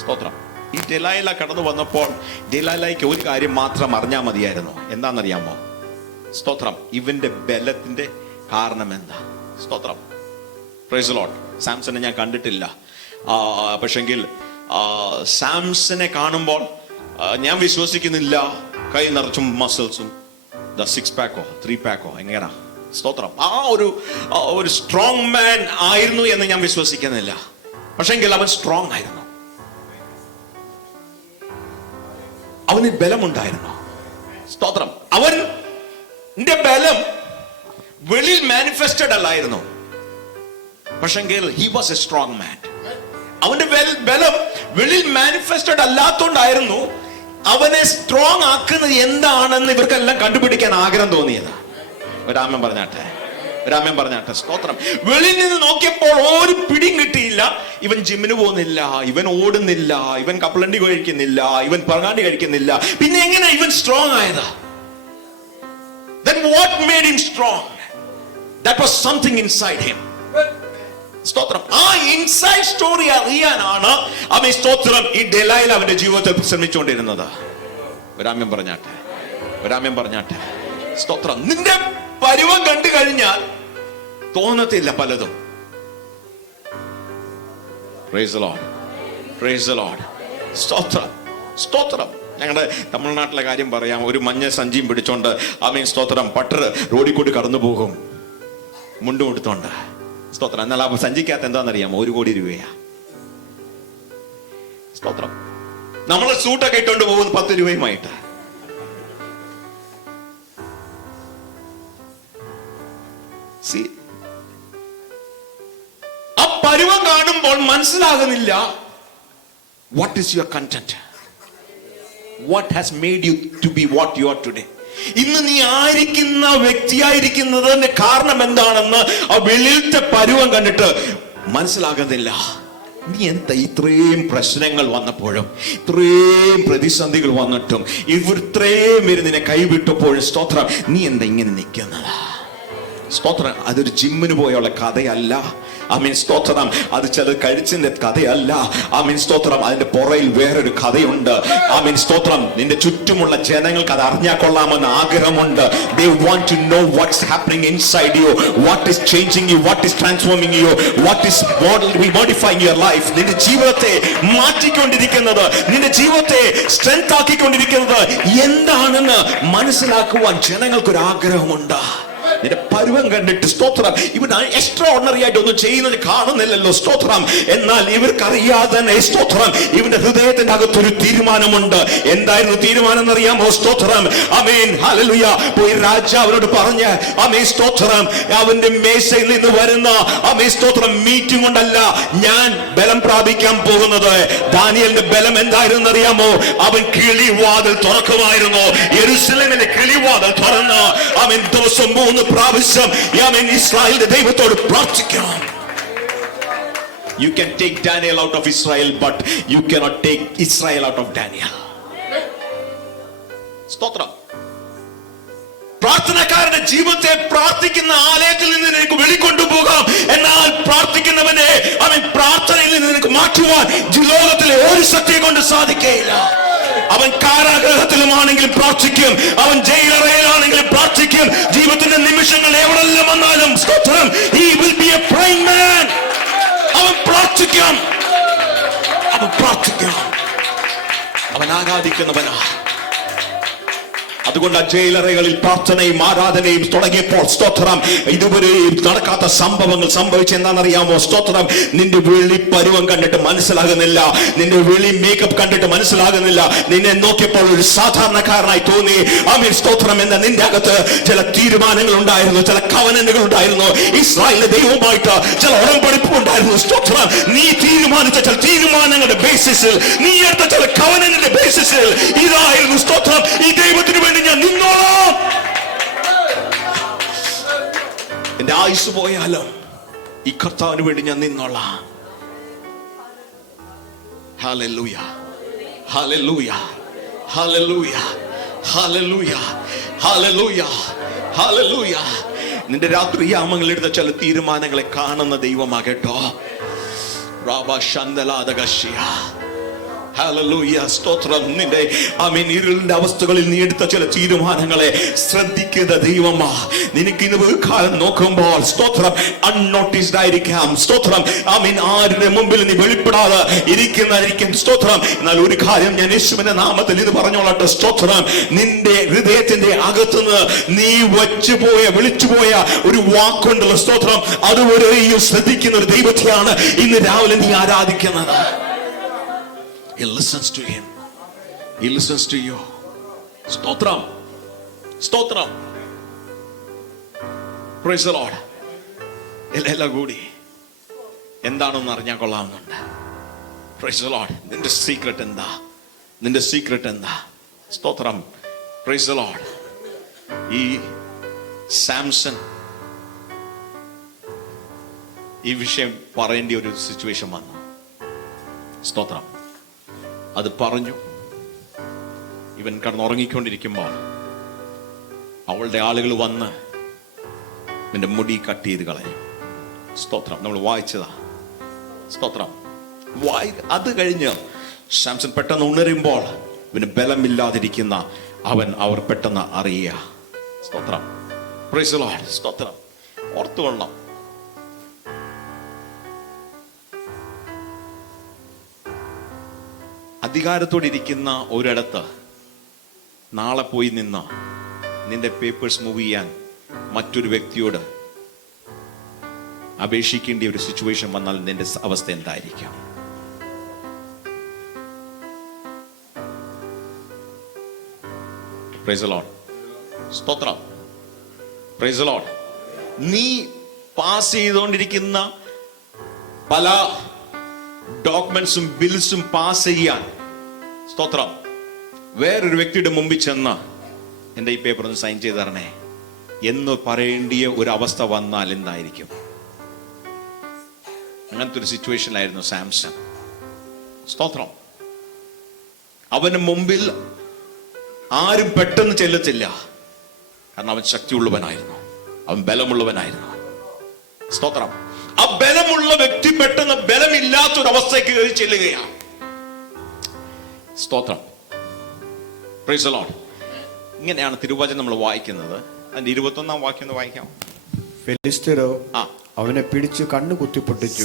സ്തോത്രം. ഈ ഡെലൈല കടന്നു വന്നപ്പോൾ ഡെലൈലയ്ക്ക് ഒരു കാര്യം മാത്രം അറിഞ്ഞാൽ മതിയായിരുന്നു. എന്താണെന്നറിയാമോ? സ്തോത്രം. ഇവന്റെ ബലത്തിന്റെ കാരണം എന്താ? സ്തോത്രം. Praise the Lord. സാംസനെ ഞാൻ കണ്ടിട്ടില്ല. പക്ഷെങ്കിൽ സാംസനെ കാണുമ്പോൾ ഞാൻ വിശ്വസിക്കുന്നില്ല കൈ നിറച്ചും മസിൽസും 6 പാക്കോ 3 പാക്കോ എങ്ങനെയാ. സ്തോത്രം. ആ ഒരു സ്ട്രോങ് മാൻ ആയിരുന്നു എന്ന് ഞാൻ വിശ്വസിക്കുന്നില്ല. പക്ഷെങ്കിൽ അവൻ സ്ട്രോങ് ആയിരുന്നു. അവന് ബലമുണ്ടായിരുന്നു. സ്തോത്രം. അവന്റെ ബലം വെളിയിൽ മാനിഫെസ്റ്റഡ് അല്ലായിരുന്നു. പക്ഷെങ്കിൽ ഹി വാസ് എ സ്ട്രോങ് മാൻ. അവന്റെ ബലം വെളിയിൽ മാനിഫെസ്റ്റഡ് അല്ലാത്തോണ്ടായിരുന്നു അവനെ സ്ട്രോങ് ആക്കുന്നത് എന്താണെന്ന് ഇവർക്കെല്ലാം കണ്ടുപിടിക്കാൻ ആഗ്രഹം തോന്നിയത്. ഒരാമൻ പറഞ്ഞാട്ടെ, ഒരാമൻ പറഞ്ഞാട്ടെ. സ്തോത്രം. വെളിയിൽ നിന്ന് നോക്കിയപ്പോൾ ഒരു പിടിയും കിട്ടിയില്ല. ഇവൻ ജിമ്മിന് പോകുന്നില്ല, ഇവൻ ഓടുന്നില്ല, ഇവൻ കപ്പലണ്ടി കഴിക്കുന്നില്ല, ഇവൻ പറങ്ങാണ്ടി കഴിക്കുന്നില്ല. പിന്നെ എങ്ങനെ ഇവൻ സ്ട്രോങ് ആയത്? Then what made him strong? That was something inside him. സ്തോത്രം. ആ ഇൻസൈഡ് സ്റ്റോറി അറിയാനാണ് അവൻ സ്തോത്രം ഈ ഡെലൈല അവന്റെ ജീവിതത്തിൽ ശ്രമിച്ചുകൊണ്ടിരുന്നത്. ഒരാമ്യം പറഞ്ഞാട്ടെ, ഒരാമ്യം പറഞ്ഞാട്ടെ. സ്തോത്രം. നിന്റെ പരുവം കണ്ടു കഴിഞ്ഞാൽ തോന്നത്തില്ല പലതും. Price the Lord, price the lord. സ്തോത്രം, സ്തോത്രം. ഞങ്ങളുടെ തമിഴ്നാട്ടിലെ കാര്യം പറയാം. ഒരു മഞ്ഞ സഞ്ചിയും പിടിച്ചോണ്ട് സ്തോത്രം പട്ടർ റോഡിൽ കൂടി കടന്നു പോകും, മുണ്ടും എടുത്തോണ്ട്. സ്തോത്രം. എന്നാൽ ആ സഞ്ചിക്കകത്ത് എന്താണെന്നറിയാമോ? 1 കോടി രൂപയാ. സ്തോത്രം. നമ്മൾ സൂട്ടൊക്കെ ഇട്ടോണ്ട് പോകുന്നു 10 രൂപയുമായിട്ട്. ആ പരുവം കാണുമ്പോൾ മനസ്സിലാകുന്നില്ല. What is your content? What has made you to be what you are today? ഇന്ന് നീ ആയിരിക്കുന്ന വ്യക്തിയായിരിക്കുന്നതിന്റെ കാരണം എന്താണെന്ന് ആ വെളിയിലത്തെ പരുവം കണ്ടിട്ട് മനസ്സിലാകുന്നില്ല. നീ എന്താ ഇത്രയും പ്രശ്നങ്ങൾ വന്നപ്പോഴും, ഇത്രയും പ്രതിസന്ധികൾ വന്നിട്ടും, ഇത്രയും പേര് നിന്നെ കൈവിട്ടപ്പോഴും സ്തോത്രം, നീ എന്താ ഇങ്ങനെ നിൽക്കുന്നത്? സ്തോത്രം. അതൊരു ജിമ്മിന് പോയുള്ള കഥയല്ല. ആമേൻ സ്തോത്രം. അത് ചില കഴിച്ചതിന്റെ കഥയല്ല. ആമേൻ സ്തോത്രം. അതിന്റെ പുറയിൽ വേറൊരു കഥയുണ്ട്. ആമേൻ സ്തോത്രം. നിന്റെ ചുറ്റുമുള്ള ജനങ്ങൾക്ക് അത് അറിഞ്ഞാൽ കൊള്ളാമെന്ന് ആഗ്രഹമുണ്ട്. They want to know what's happening inside you, what is changing you, what is transforming you, what is modifying your life. നിന്റെ ജീവിതത്തെ മാറ്റിക്കൊണ്ടിരിക്കുന്നത്, നിന്റെ ജീവിതത്തെ സ്ട്രെങ്ത് ആക്കിക്കൊണ്ടിരിക്കുന്നത് എന്താണെന്ന് മനസ്സിലാക്കുവാൻ ജനങ്ങൾക്കൊരു ആഗ്രഹമുണ്ട്. നിന്റെ പരുവം കണ്ടിട്ട് സ്തോത്രം, ഇവിടെ എക്സ്ട്രാ ഓർഡിനറി ആയിട്ട് ഒന്നും ചെയ്യുന്നത് കാണുന്നില്ലല്ലോ സ്തോത്രം. എന്നാൽ ഇവർക്കറിയാതെ തന്നെ സ്തോത്രം ഇവന്റെ ഹൃദയത്തിന്റെ അകത്തൊരു തീരുമാനമുണ്ട്. എന്തായിരുന്നു തീരുമാനം എന്നറിയാമോ? സ്തോത്രം. Amen hallelujah. പോയി രാജാവിനോട് പറഞ്ഞ് ആമേൻ സ്തോത്രം, അവന്റെ മേശയിൽ നിന്ന് വരുന്ന ആമേൻ സ്തോത്രം മീറ്റിംഗ് കൊണ്ടല്ല ഞാൻ ബലം പ്രാപിക്കാൻ പോകുന്നത്. ദാനിയേലിന്റെ ബലം എന്തായിരുന്നു അറിയാമോ? അവൻ കിളിവാതിൽ തുറക്കുമായിരുന്നു. യെരൂശലേമിന്റെ കിളിവാതിൽ തുറന്ന് അവൻ ദിവസം 3 പ്രാവശ്യം ആമേൻ ഇസ്രായേലിന്റെ ദൈവത്തോട് പ്രാർത്ഥിക്കണം. You can take Daniel out of Israel, but you cannot take Israel out of Daniel. സ്തോത്രം. പ്രാർത്ഥനക്കാരുടെ ജീവിതത്തെ പ്രാർത്ഥിക്കുന്ന ആലയത്തിൽ നിന്ന് നിനക്ക് വെളിക്കൊണ്ടുപോകാം. എന്നാൽ പ്രാർത്ഥിക്കുന്നവനെ അവൻ പ്രാർത്ഥനയിൽ നിന്ന് നിനക്ക് മാറ്റുവാൻ ലോകത്തിലെ ഒരു ശക്തിയെ കൊണ്ട് സാധിക്കുകയില്ല. അവൻ കാരാഗ്രഹത്തിലുമാണെങ്കിലും പ്രാർത്ഥിക്കും, അവൻ ജയിലറയിലാണെങ്കിലും പ്രാർത്ഥിക്കും. ജീവിതത്തിന്റെ നിമിഷങ്ങൾ എവിടെല്ലാം വന്നാലും സ്തോത്രം, he will be a praying man. അവൻ പ്രാർത്ഥിക്കാം, അവൻ പ്രാർത്ഥിക്കാം, അവൻ ആരാധിക്കുന്നവനാ. അതുകൊണ്ട് ആ ജയിലറകളിൽ പ്രാർത്ഥനയും ആരാധനയും തുടങ്ങിയപ്പോൾ സ്തോത്രം ഇതുവരെയും നടക്കാത്ത സംഭവങ്ങൾ സംഭവിച്ചെന്താണെന്നറിയാമോ? സ്തോത്രം. നിന്റെ വെളി പരുവം കണ്ടിട്ട് മനസ്സിലാകുന്നില്ല, നിന്റെ വെളി മേക്കപ്പ് കണ്ടിട്ട് മനസ്സിലാകുന്നില്ല. നിന്നെ നോക്കിയപ്പോൾ ഒരു സാധാരണക്കാരനായി തോന്നി. ആമേൻ സ്തോത്രം. എന്ന നിന്റെ അകത്ത് ചില തീരുമാനങ്ങൾ ഉണ്ടായിരുന്നു, ചില കവനന്റുകൾ ഉണ്ടായിരുന്നു, ഇസ്രായേലിന്റെ ദൈവവുമായിട്ട് ചില ഉടമ്പടിപ്പ് ഉണ്ടായിരുന്നു. സ്തോത്രം. നീ തീരുമാനിച്ച ചില തീരുമാനങ്ങളുടെ ബേസിസിൽ, നീ എടുത്ത ചില കവനന്റിന്റെ ബേസിസിൽ ഇതായിരുന്നു സ്തോത്രം, ഈ ദൈവത്തിന് വേണ്ടി ഞാൻ നിന്നോളാം. എന്റെ ആയുസ് പോയാലും ഈ കർത്താവിന് വേണ്ടി ഞാൻ നിന്നോളാം. Hallelujah, hallelujah, hallelujah, hallelujah, hallelujah, hallelujah. നിന്റെ രാത്രിയാമങ്ങൾ എടുത്ത ചില തീരുമാനങ്ങളെ കാണുന്ന ദൈവമാകട്ടോ. റാബാ ശന്തലാദഗശ്യ. ഹല്ലേലൂയ സ്തോത്രം. നിന്റെ ആമേൻ ഇരുളിന്റെ അവസ്ഥകളിൽ നീ എടുത്ത ചില തീരുമാനങ്ങളെ ശ്രദ്ധിക്കുന്ന ദൈവമാ. നിനക്ക് ഇന്ന് കാലം നോക്കുമ്പോൾ സ്തോത്രം അൺനോട്ടീസ്ഡ് ആയിരിക്കാം. സ്തോത്രം. ആമേൻ ആരുടെ മുമ്പിൽ നീ വെളിപ്പെടാതെ ഇരിക്കുന്നതായിരിക്കും. സ്തോത്രം. എന്നാൽ ഒരു കാര്യം ഞാൻ യേശുവിന്റെ നാമത്തിൽ ഇത് പറഞ്ഞോളട്ടെ. സ്തോത്രം. നിന്റെ ഹൃദയത്തിന്റെ അകത്തുനിന്ന് നീ വിളിച്ചുപോയ ഒരു വാക്കുണ്ടല്ലോ സ്തോത്രം, അതുവരെയും ശ്രദ്ധിക്കുന്ന ഒരു ദൈവത്തെയാണ് ഇന്ന് രാവിലെ നീ ആരാധിക്കുന്നത്. He listens to him. He listens to you. സ്തോത്രം, സ്തോത്രം. Praise the Lord. എല്ലാം കൂടി എന്താണെന്ന് അറിഞ്ഞാൽ കൊള്ളാവുന്നുണ്ട്. Praise the Lord. നിന്റെ സീക്രട്ട് എന്താ? നിന്റെ സീക്രട്ട് എന്താ? സ്തോത്രം. Praise the Lord. ഈ സാംസൺ ഈ വിഷയം പറയേണ്ട ഒരു സിറ്റുവേഷൻ വന്നു. സ്തോത്രം. അത് പറഞ്ഞു. ഇവൻ കിടന്നുറങ്ങിക്കൊണ്ടിരിക്കുമ്പോൾ അവളുടെ ആളുകൾ വന്ന് ഇവന്റെ മുടി കട്ട് ചെയ്ത് കളഞ്ഞു. സ്തോത്രം. നമ്മൾ വായിച്ചതാ. സ്തോത്രം. അത് കഴിഞ്ഞ് സാംസൺ പെട്ടെന്ന് ഉണരുമ്പോൾ ഇവന് ബലമില്ലാതിരിക്കുന്ന അവർ പെട്ടെന്ന് അറിയുക. സ്തോത്രം. Praise the lord. സ്തോത്രം. ഓർത്തുകൊള്ളണം. അധികാരത്തോടെ ഇരിക്കുന്ന ഒരിടത്ത് നാളെ പോയി നിന്ന് നിന്റെ പേപ്പേഴ്സ് മൂവ് ചെയ്യാൻ മറ്റൊരു വ്യക്തിയോട് അപേക്ഷിക്കേണ്ട ഒരു സിറ്റുവേഷൻ വന്നാൽ നിന്റെ അവസ്ഥ എന്തായിരിക്കും? Praise the lord. സ്തോത്രം. Praise the lord. നീ പാസ് ചെയ്തുകൊണ്ടിരിക്കുന്ന പല ഡോക്യുമെന്റ്സും ബിൽസും പാസ് ചെയ്യാൻ സ്തോത്രം വേറൊരു വ്യക്തിയുടെ മുമ്പിൽ ചെന്ന് എൻ്റെ ഈ പേപ്പർ ഒന്ന് സൈൻ ചെയ്ത് തരണേ എന്ന് പറയേണ്ടിയ ഒരു അവസ്ഥ വന്നാൽ എന്തായിരിക്കും? അങ്ങനത്തെ ഒരു സിറ്റുവേഷനിലായിരുന്നു സാംസൺ. സ്തോത്രം. അവന് മുമ്പിൽ ആരും പെട്ടെന്ന് ചെല്ലത്തില്ല, കാരണം അവൻ ശക്തിയുള്ളവനായിരുന്നു. അവൻ ബലമുള്ളവനായിരുന്നു. സ്തോത്രം. ആ ബലമുള്ള വ്യക്തി പെട്ടെന്ന് ബലമില്ലാത്തൊരവസ്ഥയ്ക്ക് കയറി ചെല്ലുകയാണ്. സ്തോത്രം. Praise the Lord. ഇങ്ങനെയാണ് തിരുവചനം നമ്മൾ വായിക്കുന്നത്. അതിന്റെ 21-ാം വാക്യം ഒന്ന് വായിക്കാം. ഫെലിസ്ത്യരോ അവനെ പിടിച്ച് കണ്ണു കുത്തിപ്പൊട്ടിച്ചു.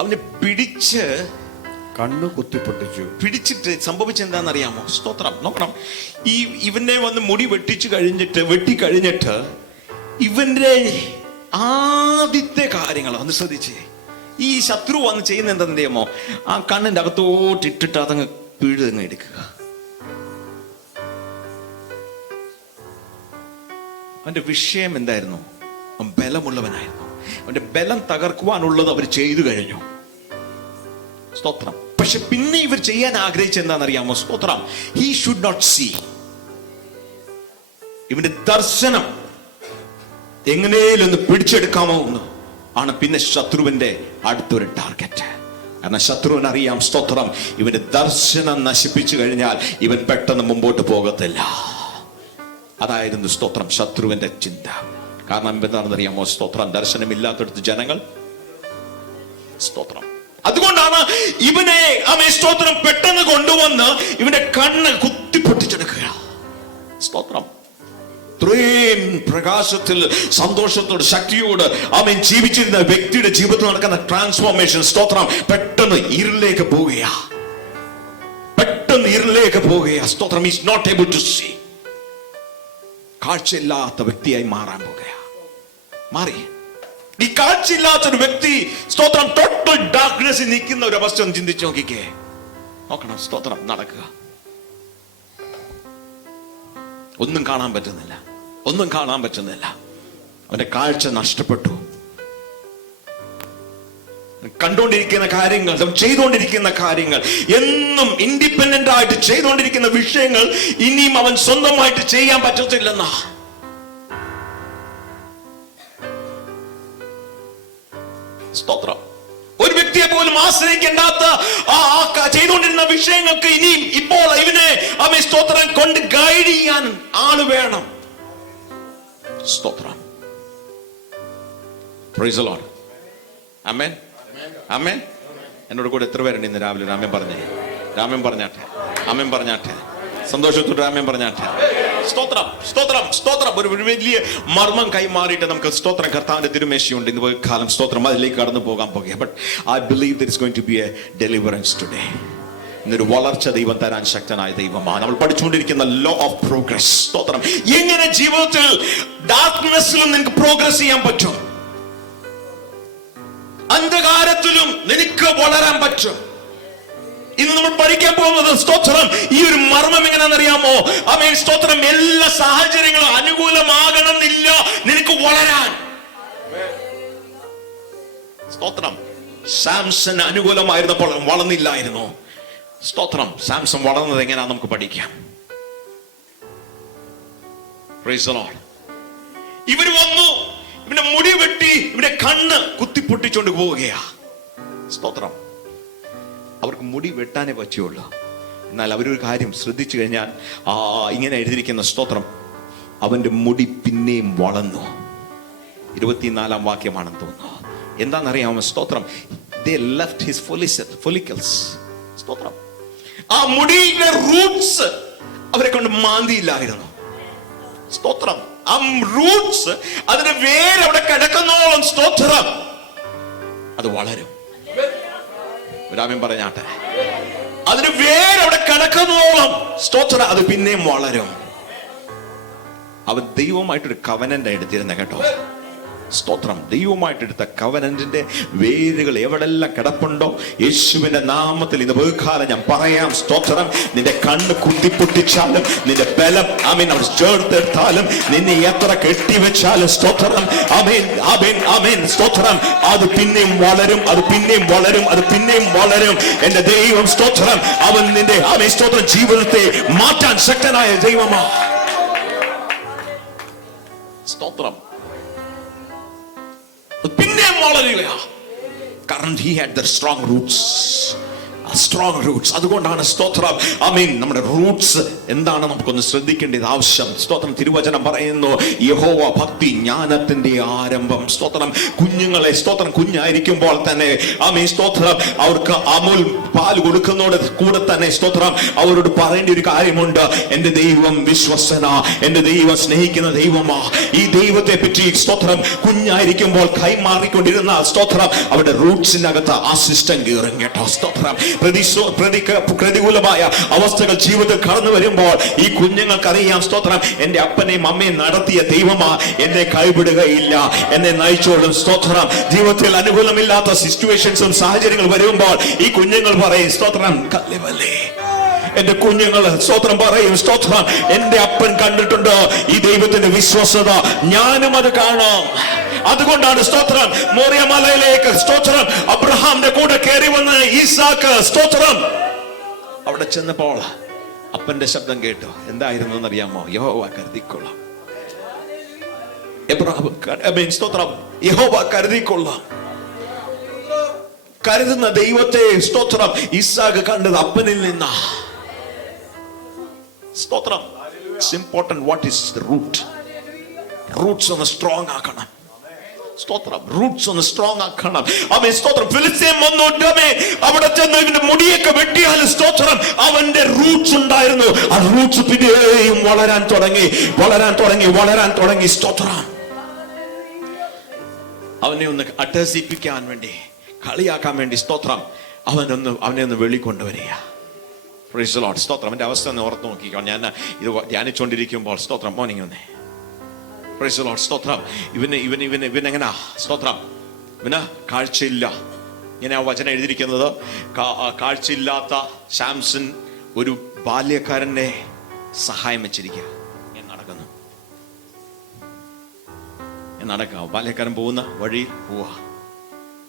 അവനെ പിടിച്ച് കണ്ണു കുത്തിപ്പൊട്ടിച്ചു. പിടിച്ചിട്ട് സംഭവിച്ചെന്താണെന്നറിയാമോ? സ്തോത്രം. നോക്കണം, ഇവനെ വന്ന് മുടി വെട്ടിക്കഴിഞ്ഞിട്ട് ഇവന്റെ ആദ്യത്തെ കാര്യങ്ങൾ ഒന്ന് ശ്രദ്ധിച്ചേ. ഈ ശത്രു വന്ന് ചെയ്യുന്ന എന്താണെന്നറിയാമോ? ആ കണ്ണിന്റെ അകത്തോട്ട് ഇട്ടിട്ട് അതങ്ങ് പിഴുതങ്ങ് എടുക്കുക. അവന്റെ വിഷയം എന്തായിരുന്നു? അവൻ ബലമുള്ളവനായിരുന്നു. അവന്റെ ബലം തകർക്കുവാനുള്ളത് അവർ ചെയ്തു കഴിഞ്ഞു. സ്തോത്രം. പക്ഷെ പിന്നെ ഇവർ ചെയ്യാൻ ആഗ്രഹിച്ച എന്താണെന്നറിയാമോ? സ്തോത്രം. He should not see. ഇവന്റെ ദർശനം എങ്ങനെയും ഒന്ന് പിടിച്ചെടുക്കാമോ എന്ന് ആണ് പിന്നെ ശത്രുവിന്റെ അടുത്തൊരു ടാർഗറ്റ്. കാരണം ശത്രുവിനറിയാം, സ്തോത്രം, ഇവന്റെ ദർശനം നശിപ്പിച്ചു കഴിഞ്ഞാൽ ഇവൻ പെട്ടെന്ന് മുമ്പോട്ട് പോകത്തില്ല. അതായിരുന്നു സ്തോത്രം ശത്രുവിന്റെ ചിന്ത. കാരണം എന്താണെന്നറിയാമോ? സ്തോത്രം, ദർശനമില്ലാത്തടുത്ത് ജനങ്ങൾ സ്തോത്രം. അതുകൊണ്ടാണ് ഇവനെ സ്തോത്രം പെട്ടെന്ന് കൊണ്ടുവന്ന് ഇവന്റെ കണ്ണ് കുത്തിപ്പൊട്ടിച്ചെടുക്കുക. സ്തോത്രം. ഇത്രയും പ്രകാശത്തിൽ സന്തോഷത്തോട് ശക്തിയോട് ജീവിച്ചിരുന്ന വ്യക്തിയുടെ ജീവിതത്തിൽ നടക്കുന്ന ട്രാൻസ്ഫോർമേഷൻ, സ്തോത്രം, പെട്ടെന്ന് ഇരുളിലേക്ക് പോവുകയാ. സ്തോത്രം. Is not able to see. കാഴ്ചയില്ലാത്ത വ്യക്തിയായി മാറാൻ പോകുകയാ. മാറി. ഈ കാഴ്ചയില്ലാത്തൊരു വ്യക്തി, സ്തോത്രം, ടോട്ടൽ ഡാർക്ക്നെസ്സിൽ നിൽക്കുന്ന ഒരു അവസ്ഥ ഒന്ന് ചിന്തിച്ചു നോക്കിക്കേ. നോക്കണം. സ്തോത്രം. നടക്കുക. ഒന്നും കാണാൻ പറ്റുന്നില്ല. അവന്റെ കാഴ്ച നഷ്ടപ്പെട്ടു. കണ്ടുകൊണ്ടിരിക്കുന്ന കാര്യങ്ങൾ, ചെയ്തുകൊണ്ടിരിക്കുന്ന കാര്യങ്ങൾ, എന്നും ഇൻഡിപെൻഡന്റ് ആയിട്ട് ചെയ്തുകൊണ്ടിരിക്കുന്ന വിഷയങ്ങൾ ഇനിയും അവൻ സ്വന്തമായിട്ട് ചെയ്യാൻ പറ്റത്തില്ലെന്നാ. സ്തോത്രം. ഒരു വ്യക്തിയെ പോലും ആശ്രയിക്കേണ്ടാത്ത ചെയ്തുകൊണ്ടിരുന്ന വിഷയങ്ങൾക്ക് ഇനിയും ഇപ്പോൾ ഇവനെ സ്തോത്രം കൊണ്ട് ഗൈഡ് ചെയ്യാൻ ആള് വേണം. സ്തോത്രം. Praise the lord. Amen. Amen. എന്നോട് കൂടെ എത്ര പേരുണ്ട് ഇന്ന് രാവിലെ? രാമൻ പറഞ്ഞാട്ടെ. സന്തോഷത്തോടെ രാമൻ പറഞ്ഞാട്ടെ. സ്തോത്രം. ഒരു വലിയ മർമ്മം കൈമാറിയിട്ട് നമുക്ക് സ്തോത്രം കർത്താവിന്റെ തിരുമേശയുണ്ട് ഇന്ന് കാലം. സ്തോത്രം. അതിലേക്ക് കടന്നു പോകാൻ പോകുക. But I believe there is going to be a deliverance today. ഇന്നൊരു വളർച്ച ദൈവം തരാൻ ശക്തനായ ദൈവമാണ്. നമ്മൾ പഠിച്ചുകൊണ്ടിരിക്കുന്ന ലോ ഓഫ് പ്രോഗ്രസ്. സ്തോത്രം. എങ്ങനെ ജീവിതത്തിൽ ഡാർക്ക്നെസ്സിലും നിനക്ക് പ്രോഗ്രസ് ചെയ്യാൻ പറ്റും, അന്ധകാരത്തിലും നിനക്ക് വളരാൻ പറ്റും. ഇന്ന് നമ്മൾ പഠിക്കാൻ പോകുന്നത് സ്തോത്രം ഈ ഒരു മർമ്മം എങ്ങനെയാണെന്നറിയാമോ? സ്തോത്രം. എല്ലാ സാഹചര്യങ്ങളും അനുകൂലമാകണമെന്നില്ല നിനക്ക് വളരാൻ. സ്തോത്രം. സാംസൺ അനുകൂലമായിരുന്നപ്പോൾ വളർന്നില്ലായിരുന്നു. സ്തോത്രം. സാംസൺ വളർന്നത് എങ്ങനെയാ നമുക്ക് പഠിക്കാം. Price the Lord. ഇവര് വന്നു, ഇവന്റെ മുടി വെട്ടി ഇവന്റെ കണ്ണ് കുത്തിപ്പൊട്ടിച്ചോണ്ട് പോവുകയാ. സ്തോത്രം. അവർക്ക് മുടി വെട്ടാനേ പറ്റുള്ളൂ. എന്നാൽ അവരൊരു കാര്യം ശ്രദ്ധിച്ചു കഴിഞ്ഞാൽ ഇങ്ങനെ എഴുതിയിരിക്കുന്ന സ്തോത്രം, അവന്റെ മുടി പിന്നെയും വളർന്നു. 24-ാം വാക്യമാണെന്ന് തോന്നുന്നു. എന്താണെന്നറിയാമോ? സ്തോത്രം. They left his follicles. സ്തോത്രം. ആ മുടിയുടെ റൂട്ട്സ് അവരെ കൊണ്ട് മാന്തിയില്ലായിരുന്നു. സ്തോത്രം. ആ റൂട്ട്സ്, അതിന്റെ വേര് അവിടെ കിടക്കുന്നോളം സ്തോത്രം അത് വളരും. രാമൻ പറഞ്ഞാട്ടെ. അതിന് വേര് അവിടെ കിടക്കുന്നോളം സ്തോത്രം അത് പിന്നെയും വളരും. അവൻ ദൈവമായിട്ടൊരു കവനന്റ് എടുത്തിരുന്ന കേട്ടോ. സ്തോത്രം. ദൈവമായിട്ടെടുത്ത കവനന്റിന്റെ വേരുകൾ എവിടെല്ലാം കിടപ്പുണ്ടോ യേശുവിന്റെ നാമത്തിൽ ഇന്ന് ബഹുകാലം ഞാൻ പറയാം. സ്തോത്രം. നിന്റെ കണ്ണ് കുത്തിപ്പൊട്ടിച്ചാലും, നിന്റെ ബലം അവർ ചേർത്തെടുത്താലും, നിന്നെ എത്ര കെട്ടിവെച്ചാലും സ്തോത്രം. സ്തോത്രം. അത് പിന്നെയും വളരും. എന്റെ ദൈവം സ്തോത്രം. അവൻ നിന്റെ സ്തോത്രം ജീവിതത്തെ മാറ്റാൻ ശക്തനായ ദൈവമാ. സ്തോത്രം. പിന്നെ വളരുകയാ. കാരണം he had the strong roots. Strong Roots. അതുകൊണ്ടാണ് സ്തോത്രം നമ്മുടെ റൂട്ട്സ് എന്താണ് നമുക്കൊന്ന് ശ്രദ്ധിക്കേണ്ടത് ആവശ്യം. സ്തോത്രം തിരുവചനം പറയുന്നു യഹോവ ഭക്തി ജ്ഞാനത്തിന്റെ ആരംഭം. സ്തോത്രം കുഞ്ഞുങ്ങളെ സ്തോത്രം കുഞ്ഞായിരിക്കുമ്പോൾ തന്നെ സ്തോത്രം അവർക്ക് അമുൽ പാൽ കൊടുക്കുന്നതോട് കൂടെ തന്നെ സ്തോത്രം അവരോട് പറയേണ്ട ഒരു കാര്യമുണ്ട്. എന്റെ ദൈവം വിശ്വസന, എന്റെ ദൈവം സ്നേഹിക്കുന്ന ദൈവമാ. ഈ ദൈവത്തെ പറ്റി സ്തോത്രം കുഞ്ഞായിരിക്കുമ്പോൾ കൈമാറിക്കൊണ്ടിരുന്ന സ്തോത്രം അവരുടെ റൂട്ട്സിനകത്ത് ആ സിസ്റ്റം കയറും കേട്ടോ. സ്തോത്രം പ്രതികൂലമായ അവസ്ഥകൾ ജീവിതത്തിൽ കടന്നു വരുമ്പോൾ ഈ കുഞ്ഞുങ്ങൾക്കറിയാം സ്തോത്രം എന്റെ അപ്പനെയും അമ്മയും നടത്തിയ ദൈവമാ എന്നെ കൈവിടുകയില്ല, എന്നെ നയിച്ചോളും. സ്തോത്രം ജീവിതത്തിൽ അനുകൂലമില്ലാത്ത സിറ്റുവേഷൻസും സാഹചര്യങ്ങൾ വരുമ്പോൾ ഈ കുഞ്ഞുങ്ങൾ പറയും സ്തോത്രം കല്ലിവല്ലേ. എന്റെ കുഞ്ഞുങ്ങൾ സ്തോത്രം പറയും സ്തോത്രം എന്റെ അപ്പൻ കണ്ടിട്ടുണ്ട് ഈ ദൈവത്തിന്റെ വിശ്വസത, ഞാനും അത് കാണാം. അതുകൊണ്ടാണ് സ്തോത്രം മോറിയ മലയിലേക്ക് സ്തോത്രം അബ്രഹാമിന്റെ കൂടെ കയറി വന്ന് ഈസാക്ക് സ്തോത്രം അവിടെ ചെന്നപ്പോൾ അപ്പന്റെ ശബ്ദം കേട്ടു. എന്തായിരുന്നു എന്നറിയാമോ? യഹോവ കരുതിക്കൊള്ളാം. സ്തോത്രം യഹോവ കരുതിക്കൊള്ളാം. കരുതുന്ന ദൈവത്തെ സ്തോത്രം ഈസാക്ക് കണ്ടത് അപ്പനിൽ നിന്നാ. സ്തോത്രം it's important what is the root. Roots ഒന്ന് സ്ട്രോങ് ആക്കണം. സ്തോത്രം റൂട്ട്സ് ഒന്ന് സ്ട്രോങ് ആക്കണം. സ്തോത്രം ഫിലിസ്തീൻ വന്നു അവിടെ ചെന്ന് ഇവന്റെ മുടിയൊക്കെ വെട്ടിയാൽ സ്തോത്രം അവന്റെ റൂട്ട്സ് ഉണ്ടായിരുന്നു. ആ റൂട്ട്സ് പിന്നെയും വളരാൻ തുടങ്ങി. സ്തോത്രം അവനെ ഒന്ന് അട്ടഹസിപ്പിക്കാൻ വേണ്ടി, കളിയാക്കാൻ വേണ്ടി സ്തോത്രം അവനെ ഒന്ന് വെളിക്കൊണ്ടുവരിക. Price the lord. സ്തോത്രം അവന്റെ അവസ്ഥ ഒന്ന് ഓർത്ത് നോക്കിക്കോ. ഞാൻ ഇത് ധ്യാനിച്ചുകൊണ്ടിരിക്കുമ്പോൾ സ്തോത്രം മോർണിംഗ് വന്നേ. Price the lord. സ്തോത്രം ഇവനെങ്ങനാ സ്തോത്രം ഇവന് കാഴ്ചയില്ല. ഇങ്ങനെ ആ വചനം എഴുതിയിരിക്കുന്നത് കാഴ്ചയില്ലാത്ത ശാംസൺ ഒരു ബാല്യക്കാരന്റെ സഹായം വെച്ചിരിക്കുക. നടക്കുക ബാല്യക്കാരൻ പോകുന്ന വഴി പോവാ.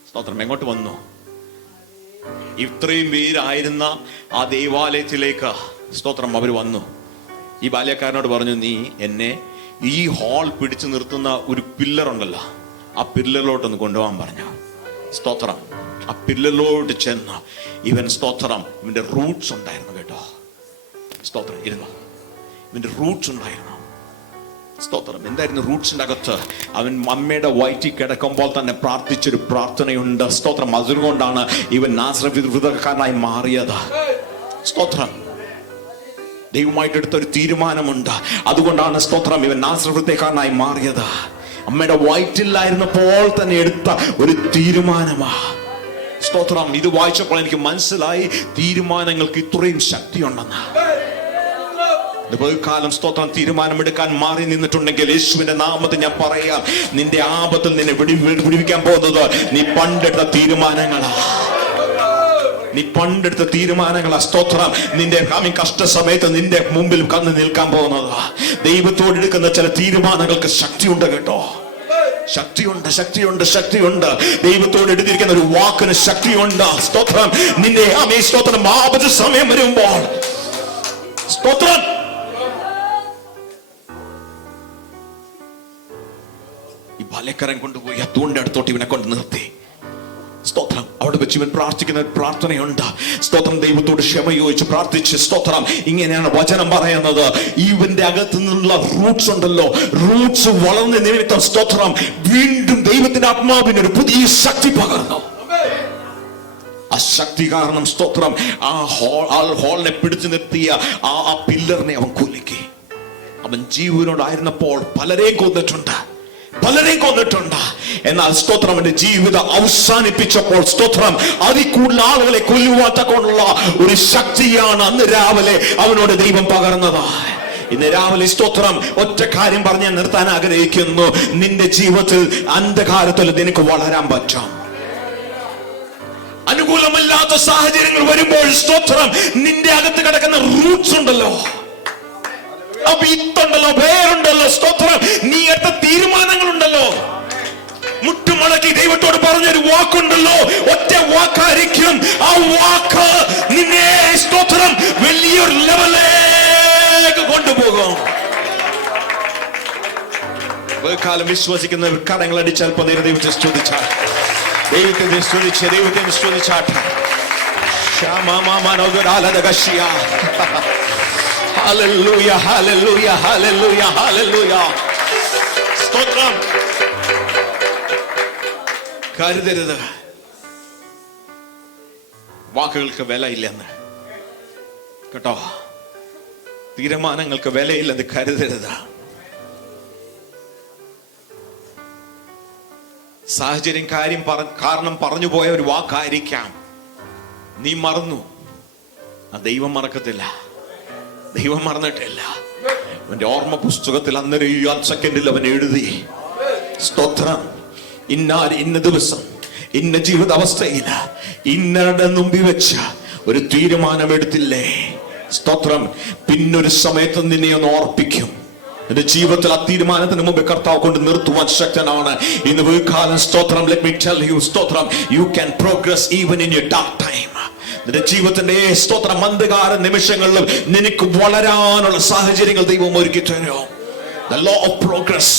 സ്തോത്രം എങ്ങോട്ട് വന്നു? ഇത്രയും പേരായിരുന്ന ആ ദേവാലയത്തിലേക്ക് സ്തോത്രം അവർ വന്നു. ഈ ബാല്യക്കാരനോട് പറഞ്ഞു, നീ എന്നെ ഈ ഹാൾ പിടിച്ചു നിർത്തുന്ന ഒരു പില്ലർ ഉണ്ടല്ലോ, ആ പില്ലറിലോട്ടൊന്ന് കൊണ്ടുപോകാൻ പറഞ്ഞു. സ്തോത്രം ആ പില്ലറിലോട്ട് ചെന്ന് ഇവൻ സ്തോത്രം ഇവന്റെ റൂട്ട്സ് ഉണ്ടായിരുന്നു കേട്ടോ. സ്തോത്രം ഇരുന്നു, ഇവന്റെ റൂട്ട്സ് ഉണ്ടായിരുന്നു. സ്തോത്രം എന്തായിരുന്നു റൂട്ട്സിന്റെ അകത്ത്? അവൻ അമ്മയുടെ വയറ്റിൽ കിടക്കുമ്പോൾ തന്നെ പ്രാർത്ഥിച്ചൊരു പ്രാർത്ഥനയുണ്ട്. സ്തോത്രം അതുകൊണ്ടാണ് ഇവൻ നാസറേത്തുകാരനായി മാറിയത്. സ്തോത്രം ദൈവമായിട്ട് എടുത്തൊരു തീരുമാനമുണ്ട്. അതുകൊണ്ടാണ് സ്തോത്രം ഇവൻ നാസറേത്തുകാരനായി മാറിയത്. അമ്മയുടെ വയറ്റിലായിരുന്നപ്പോൾ തന്നെ എടുത്ത ഒരു തീരുമാനമാ. സ്തോത്രം ഇത് വായിച്ചപ്പോൾ എനിക്ക് മനസ്സിലായി തീരുമാനങ്ങൾക്ക് ഇത്രയും ശക്തിയുണ്ടെന്ന്. കാലം സ്തോത്രം തീരുമാനമെടുക്കാൻ മാറി നിന്നിട്ടുണ്ടെങ്കിൽ യേശുവിന്റെ നാമത്തിൽ ഞാൻ പറയാം, നിന്റെ ആപത്തിൽ നിന്നെ വിടുവിക്കാൻ പോകുന്നത് നീ പണ്ടെടുത്ത തീരുമാനങ്ങളാ. സ്തോത്രം നിന്റെ കഷ്ട സമയത്ത് നിന്റെ മുമ്പിൽ കന്ന് നിൽക്കാൻ പോകുന്നത്. ദൈവത്തോട് എടുക്കുന്ന ചില തീരുമാനങ്ങൾക്ക് ശക്തിയുണ്ട് കേട്ടോ. ശക്തിയുണ്ട്. ദൈവത്തോട് എടുത്തിരിക്കുന്ന ഒരു വാക്കിന് ശക്തിയുണ്ട്. സ്തോത്രം നിന്റെ സ്തോത്രം ആപത്ത് സമയം വരുമ്പോൾ സ്തോത്രം ഈ ബാല്യക്കാരൻ കൊണ്ടുപോയി ആ തൂണിന്റെ അടുത്തോട്ട് ഇവനെ കൊണ്ട് നിർത്തി. സ്തോത്രം അവിടെ വെച്ച് ഇവൻ പ്രാർത്ഥിക്കുന്ന പ്രാർത്ഥനയുണ്ട്. സ്തോത്രം ദൈവത്തോട് ക്ഷമ ചോദിച്ച് പ്രാർത്ഥിച്ച് സ്തോത്രം ഇങ്ങനെയാണ് വചനം പറയുന്നത്. ഇവന്റെ അകത്തു നിന്നുള്ള റൂട്ട്സ് ഉണ്ടല്ലോ, റൂട്ട്സ് വളർന്ന നിമിത്തം സ്തോത്രം വീണ്ടും ദൈവത്തിന്റെ ആത്മാവിന് ഒരു പുതിയ ശക്തി പകർന്നു. ആ ശക്തി കാരണം സ്തോത്രം ആ ഹോളിനെ പിടിച്ചു നിർത്തിയ ആ പില്ലറിനെ അവൻ കുലുക്കി. അവൻ ജീവനോടായിരുന്നപ്പോൾ പലരെയും കൊന്നിട്ടുണ്ട്. എന്നാൽ സ്തോത്രം അവന്റെ ജീവിതം അവസാനിപ്പിച്ചപ്പോൾ സ്തോത്രം അതിൽ കൂടുതൽ ആളുകളെ കൊല്ലുവാൻ തക്കമുള്ള ഒരു ശക്തിയാണ് അന്ന് രാവിലെ അവനോട് ദൈവം പകർന്നത്. ഇന്ന് രാവിലെ സ്തോത്രം ഒറ്റ കാര്യം പറഞ്ഞ് നിർത്താൻ ആഗ്രഹിക്കുന്നു. നിന്റെ ജീവിതത്തിൽ അന്ധകാരത്തിൽ നിനക്ക് വളരാൻ പറ്റും. അനുകൂലമല്ലാത്ത സാഹചര്യങ്ങൾ വരുമ്പോൾ സ്തോത്രം നിന്റെ അകത്ത് കിടക്കുന്ന റൂട്ട്സ് ഉണ്ടല്ലോ, വിത്തുണ്ടല്ലോ, വേരുണ്ടല്ലോ. സ്തോത്രം നീ എടുത്ത തീരുമാനങ്ങളുണ്ടല്ലോ, മുട്ടുമടക്കി ദൈവത്തോട് പറഞ്ഞൊരു വാക്കുണ്ടല്ലോ, ഒറ്റ വാക്കായിരിക്കും. ആ വാക്ക് നിന്നെ സ്തോത്രം വലിയൊരു ലെവലിലേക്ക് കൊണ്ടുപോകും. കാലം വിശ്വസിക്കുന്നവർ കരങ്ങൾ അടിച്ചാൽ ദൈവത്തെ സ്തുതിച്ചാൽ ദൈവത്തെ സ്തുതിച്ചാട്ടെ. Shamamamanogodaladagashia. Hallelujah, hallelujah, hallelujah, hallelujah. സ്തോത്രം. കരുതരുത്, വാക്കുകൾക്ക് വിലയില്ലെന്ന് കേട്ടോ. തീരുമാനങ്ങൾക്ക് വിലയില്ലെന്ന് കരുതരുത്. സാഹചര്യം കാരണം പറഞ്ഞു പോയ ഒരു വാക്കായിരിക്കാം, നീ മറന്നു. ആ ദൈവം മറക്കത്തില്ല, ദൈവം മറന്നിട്ടില്ല. അവന്റെ ഓർമ്മ പുസ്തകത്തിൽ അന്നേരം ഈ സെക്കൻഡിൽ അവൻ എഴുതി. സ്തോത്രം. ഇന്ന ദിവസം ഇന്ന ജീവിതാവസ്ഥയിൽ ഇന്നരുടെ മുമ്പിൽ വെച്ച് ഒരു തീരുമാനമെടുത്തില്ലേ, സ്തോത്രം, പിന്നൊരു സമയത്ത് നിന്നെ ഒന്ന് ഓർപ്പിക്കും. എന്റെ ജീവിതത്തിൽ ആ തീരുമാനത്തിന് മുമ്പ് കർത്താവ് കൊണ്ട് നിർത്തുവാൻ ശക്തനാണ്. ഇന്ന് ഒരു കാലം, സ്തോത്രം, ലെറ്റ് മീ ടെൽ യു, സ്തോത്രം, you can progress even in your dark time. നിന്റെ ജീവിതത്തിന്റെ സ്തോത്രം അന്ധകാര നിമിഷങ്ങളിലും നിനക്ക് വളരാനുള്ള സാഹചര്യങ്ങൾ ദൈവം ഒരുക്കി തരും. The law of progress,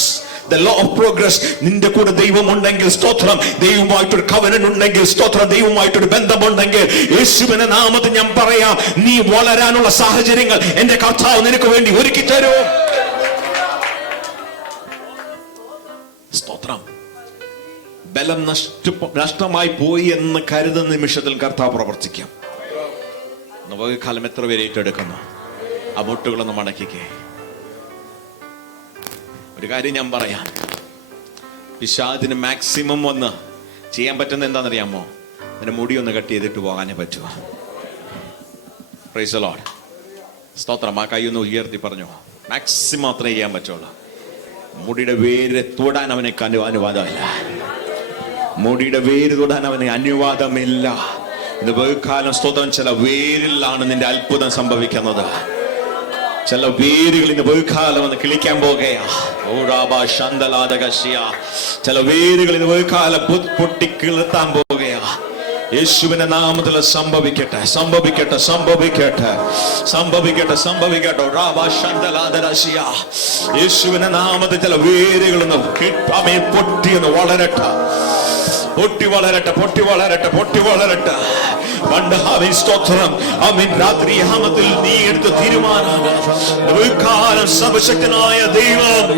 the law of progress. നിന്റെ കൂടെ ദൈവം ഉണ്ടെങ്കിൽ, സ്തോത്രം, ദൈവമായിട്ടൊരു കവനന്റ് ഉണ്ടെങ്കിൽ, സ്തോത്രം, ദൈവമായിട്ടൊരു ബന്ധമുണ്ടെങ്കിൽ, യേശുവിന്റെ നാമത്തിൽ ഞാൻ പറയാം, നീ വളരാനുള്ള സാഹചര്യങ്ങൾ എന്റെ കർത്താവ് നിനക്ക് വേണ്ടി ഒരുക്കി തരും. സ്തോത്രം. ബലം നഷ്ടമായി പോയി എന്ന് കരുതുന്ന നിമിഷത്തിൽ കർത്താവ് പ്രവർത്തിക്കാം. കാലം എത്ര പേര് ഏറ്റെടുക്കുന്നു? ആ മുട്ടുകളൊന്ന് മടക്കിക്കേ. ഒരു കാര്യം ഞാൻ പറയാം, പിശാചിന് മാക്സിമം ഒന്ന് ചെയ്യാൻ പറ്റുന്ന എന്താണെന്നറിയാമോ? അതിന്റെ മുടി ഒന്ന് കട്ട് ചെയ്തിട്ട് പോകാനേ പറ്റുമോ? Price the lord. സ്തോത്രം. ആ കൈ ഒന്ന് ഉയർത്തി പറഞ്ഞു, മാക്സിമം അത്രേ ചെയ്യാൻ പറ്റുള്ളൂ. മുടിയുടെ വേര് തൊടാൻ അവനെ അനുവാദമില്ല. മുടിയുടെ വേര് തൊടാൻ അവന് അനുവാദമില്ല. ഇന്ന് ബഹുകാലം, സ്തോത്രം, ചില വേരിലാണ് നിന്റെ അത്ഭുതം സംഭവിക്കുന്നത്. ചില വേരുകൾ ഇന്ന് ബഹുകാലം ഒന്ന് കിളിക്കാൻ പോകുകയാ. ചില വേരുകൾ ഇന്ന് ബഹുകാലം പൊട്ടിക്കിളത്താൻ പോകുകയാ. യേശുവിന്റെ നാമത്തിൽ സംഭവിക്കട്ടെ, സംഭവിക്കട്ടെ, സംഭവിക്കട്ടെ, സംഭവിക്കട്ടെ, സംഭവിക്കട്ടെ. യേശുവിന്റെ നാമത്തിൽ ചില വേരുകളൊന്ന് പൊട്ടിയൊന്ന് വളരട്ടെ, പൊട്ടി വളരട്ടെ, പൊട്ടി വളരട്ടെ, പൊട്ടി വളരട്ടെ. പണ്ട് സ്തോത്രം, രാത്രി യാമത്തിൽ നീ എടുത്ത തീരുമാനം സർവശക്തനായ ദൈവം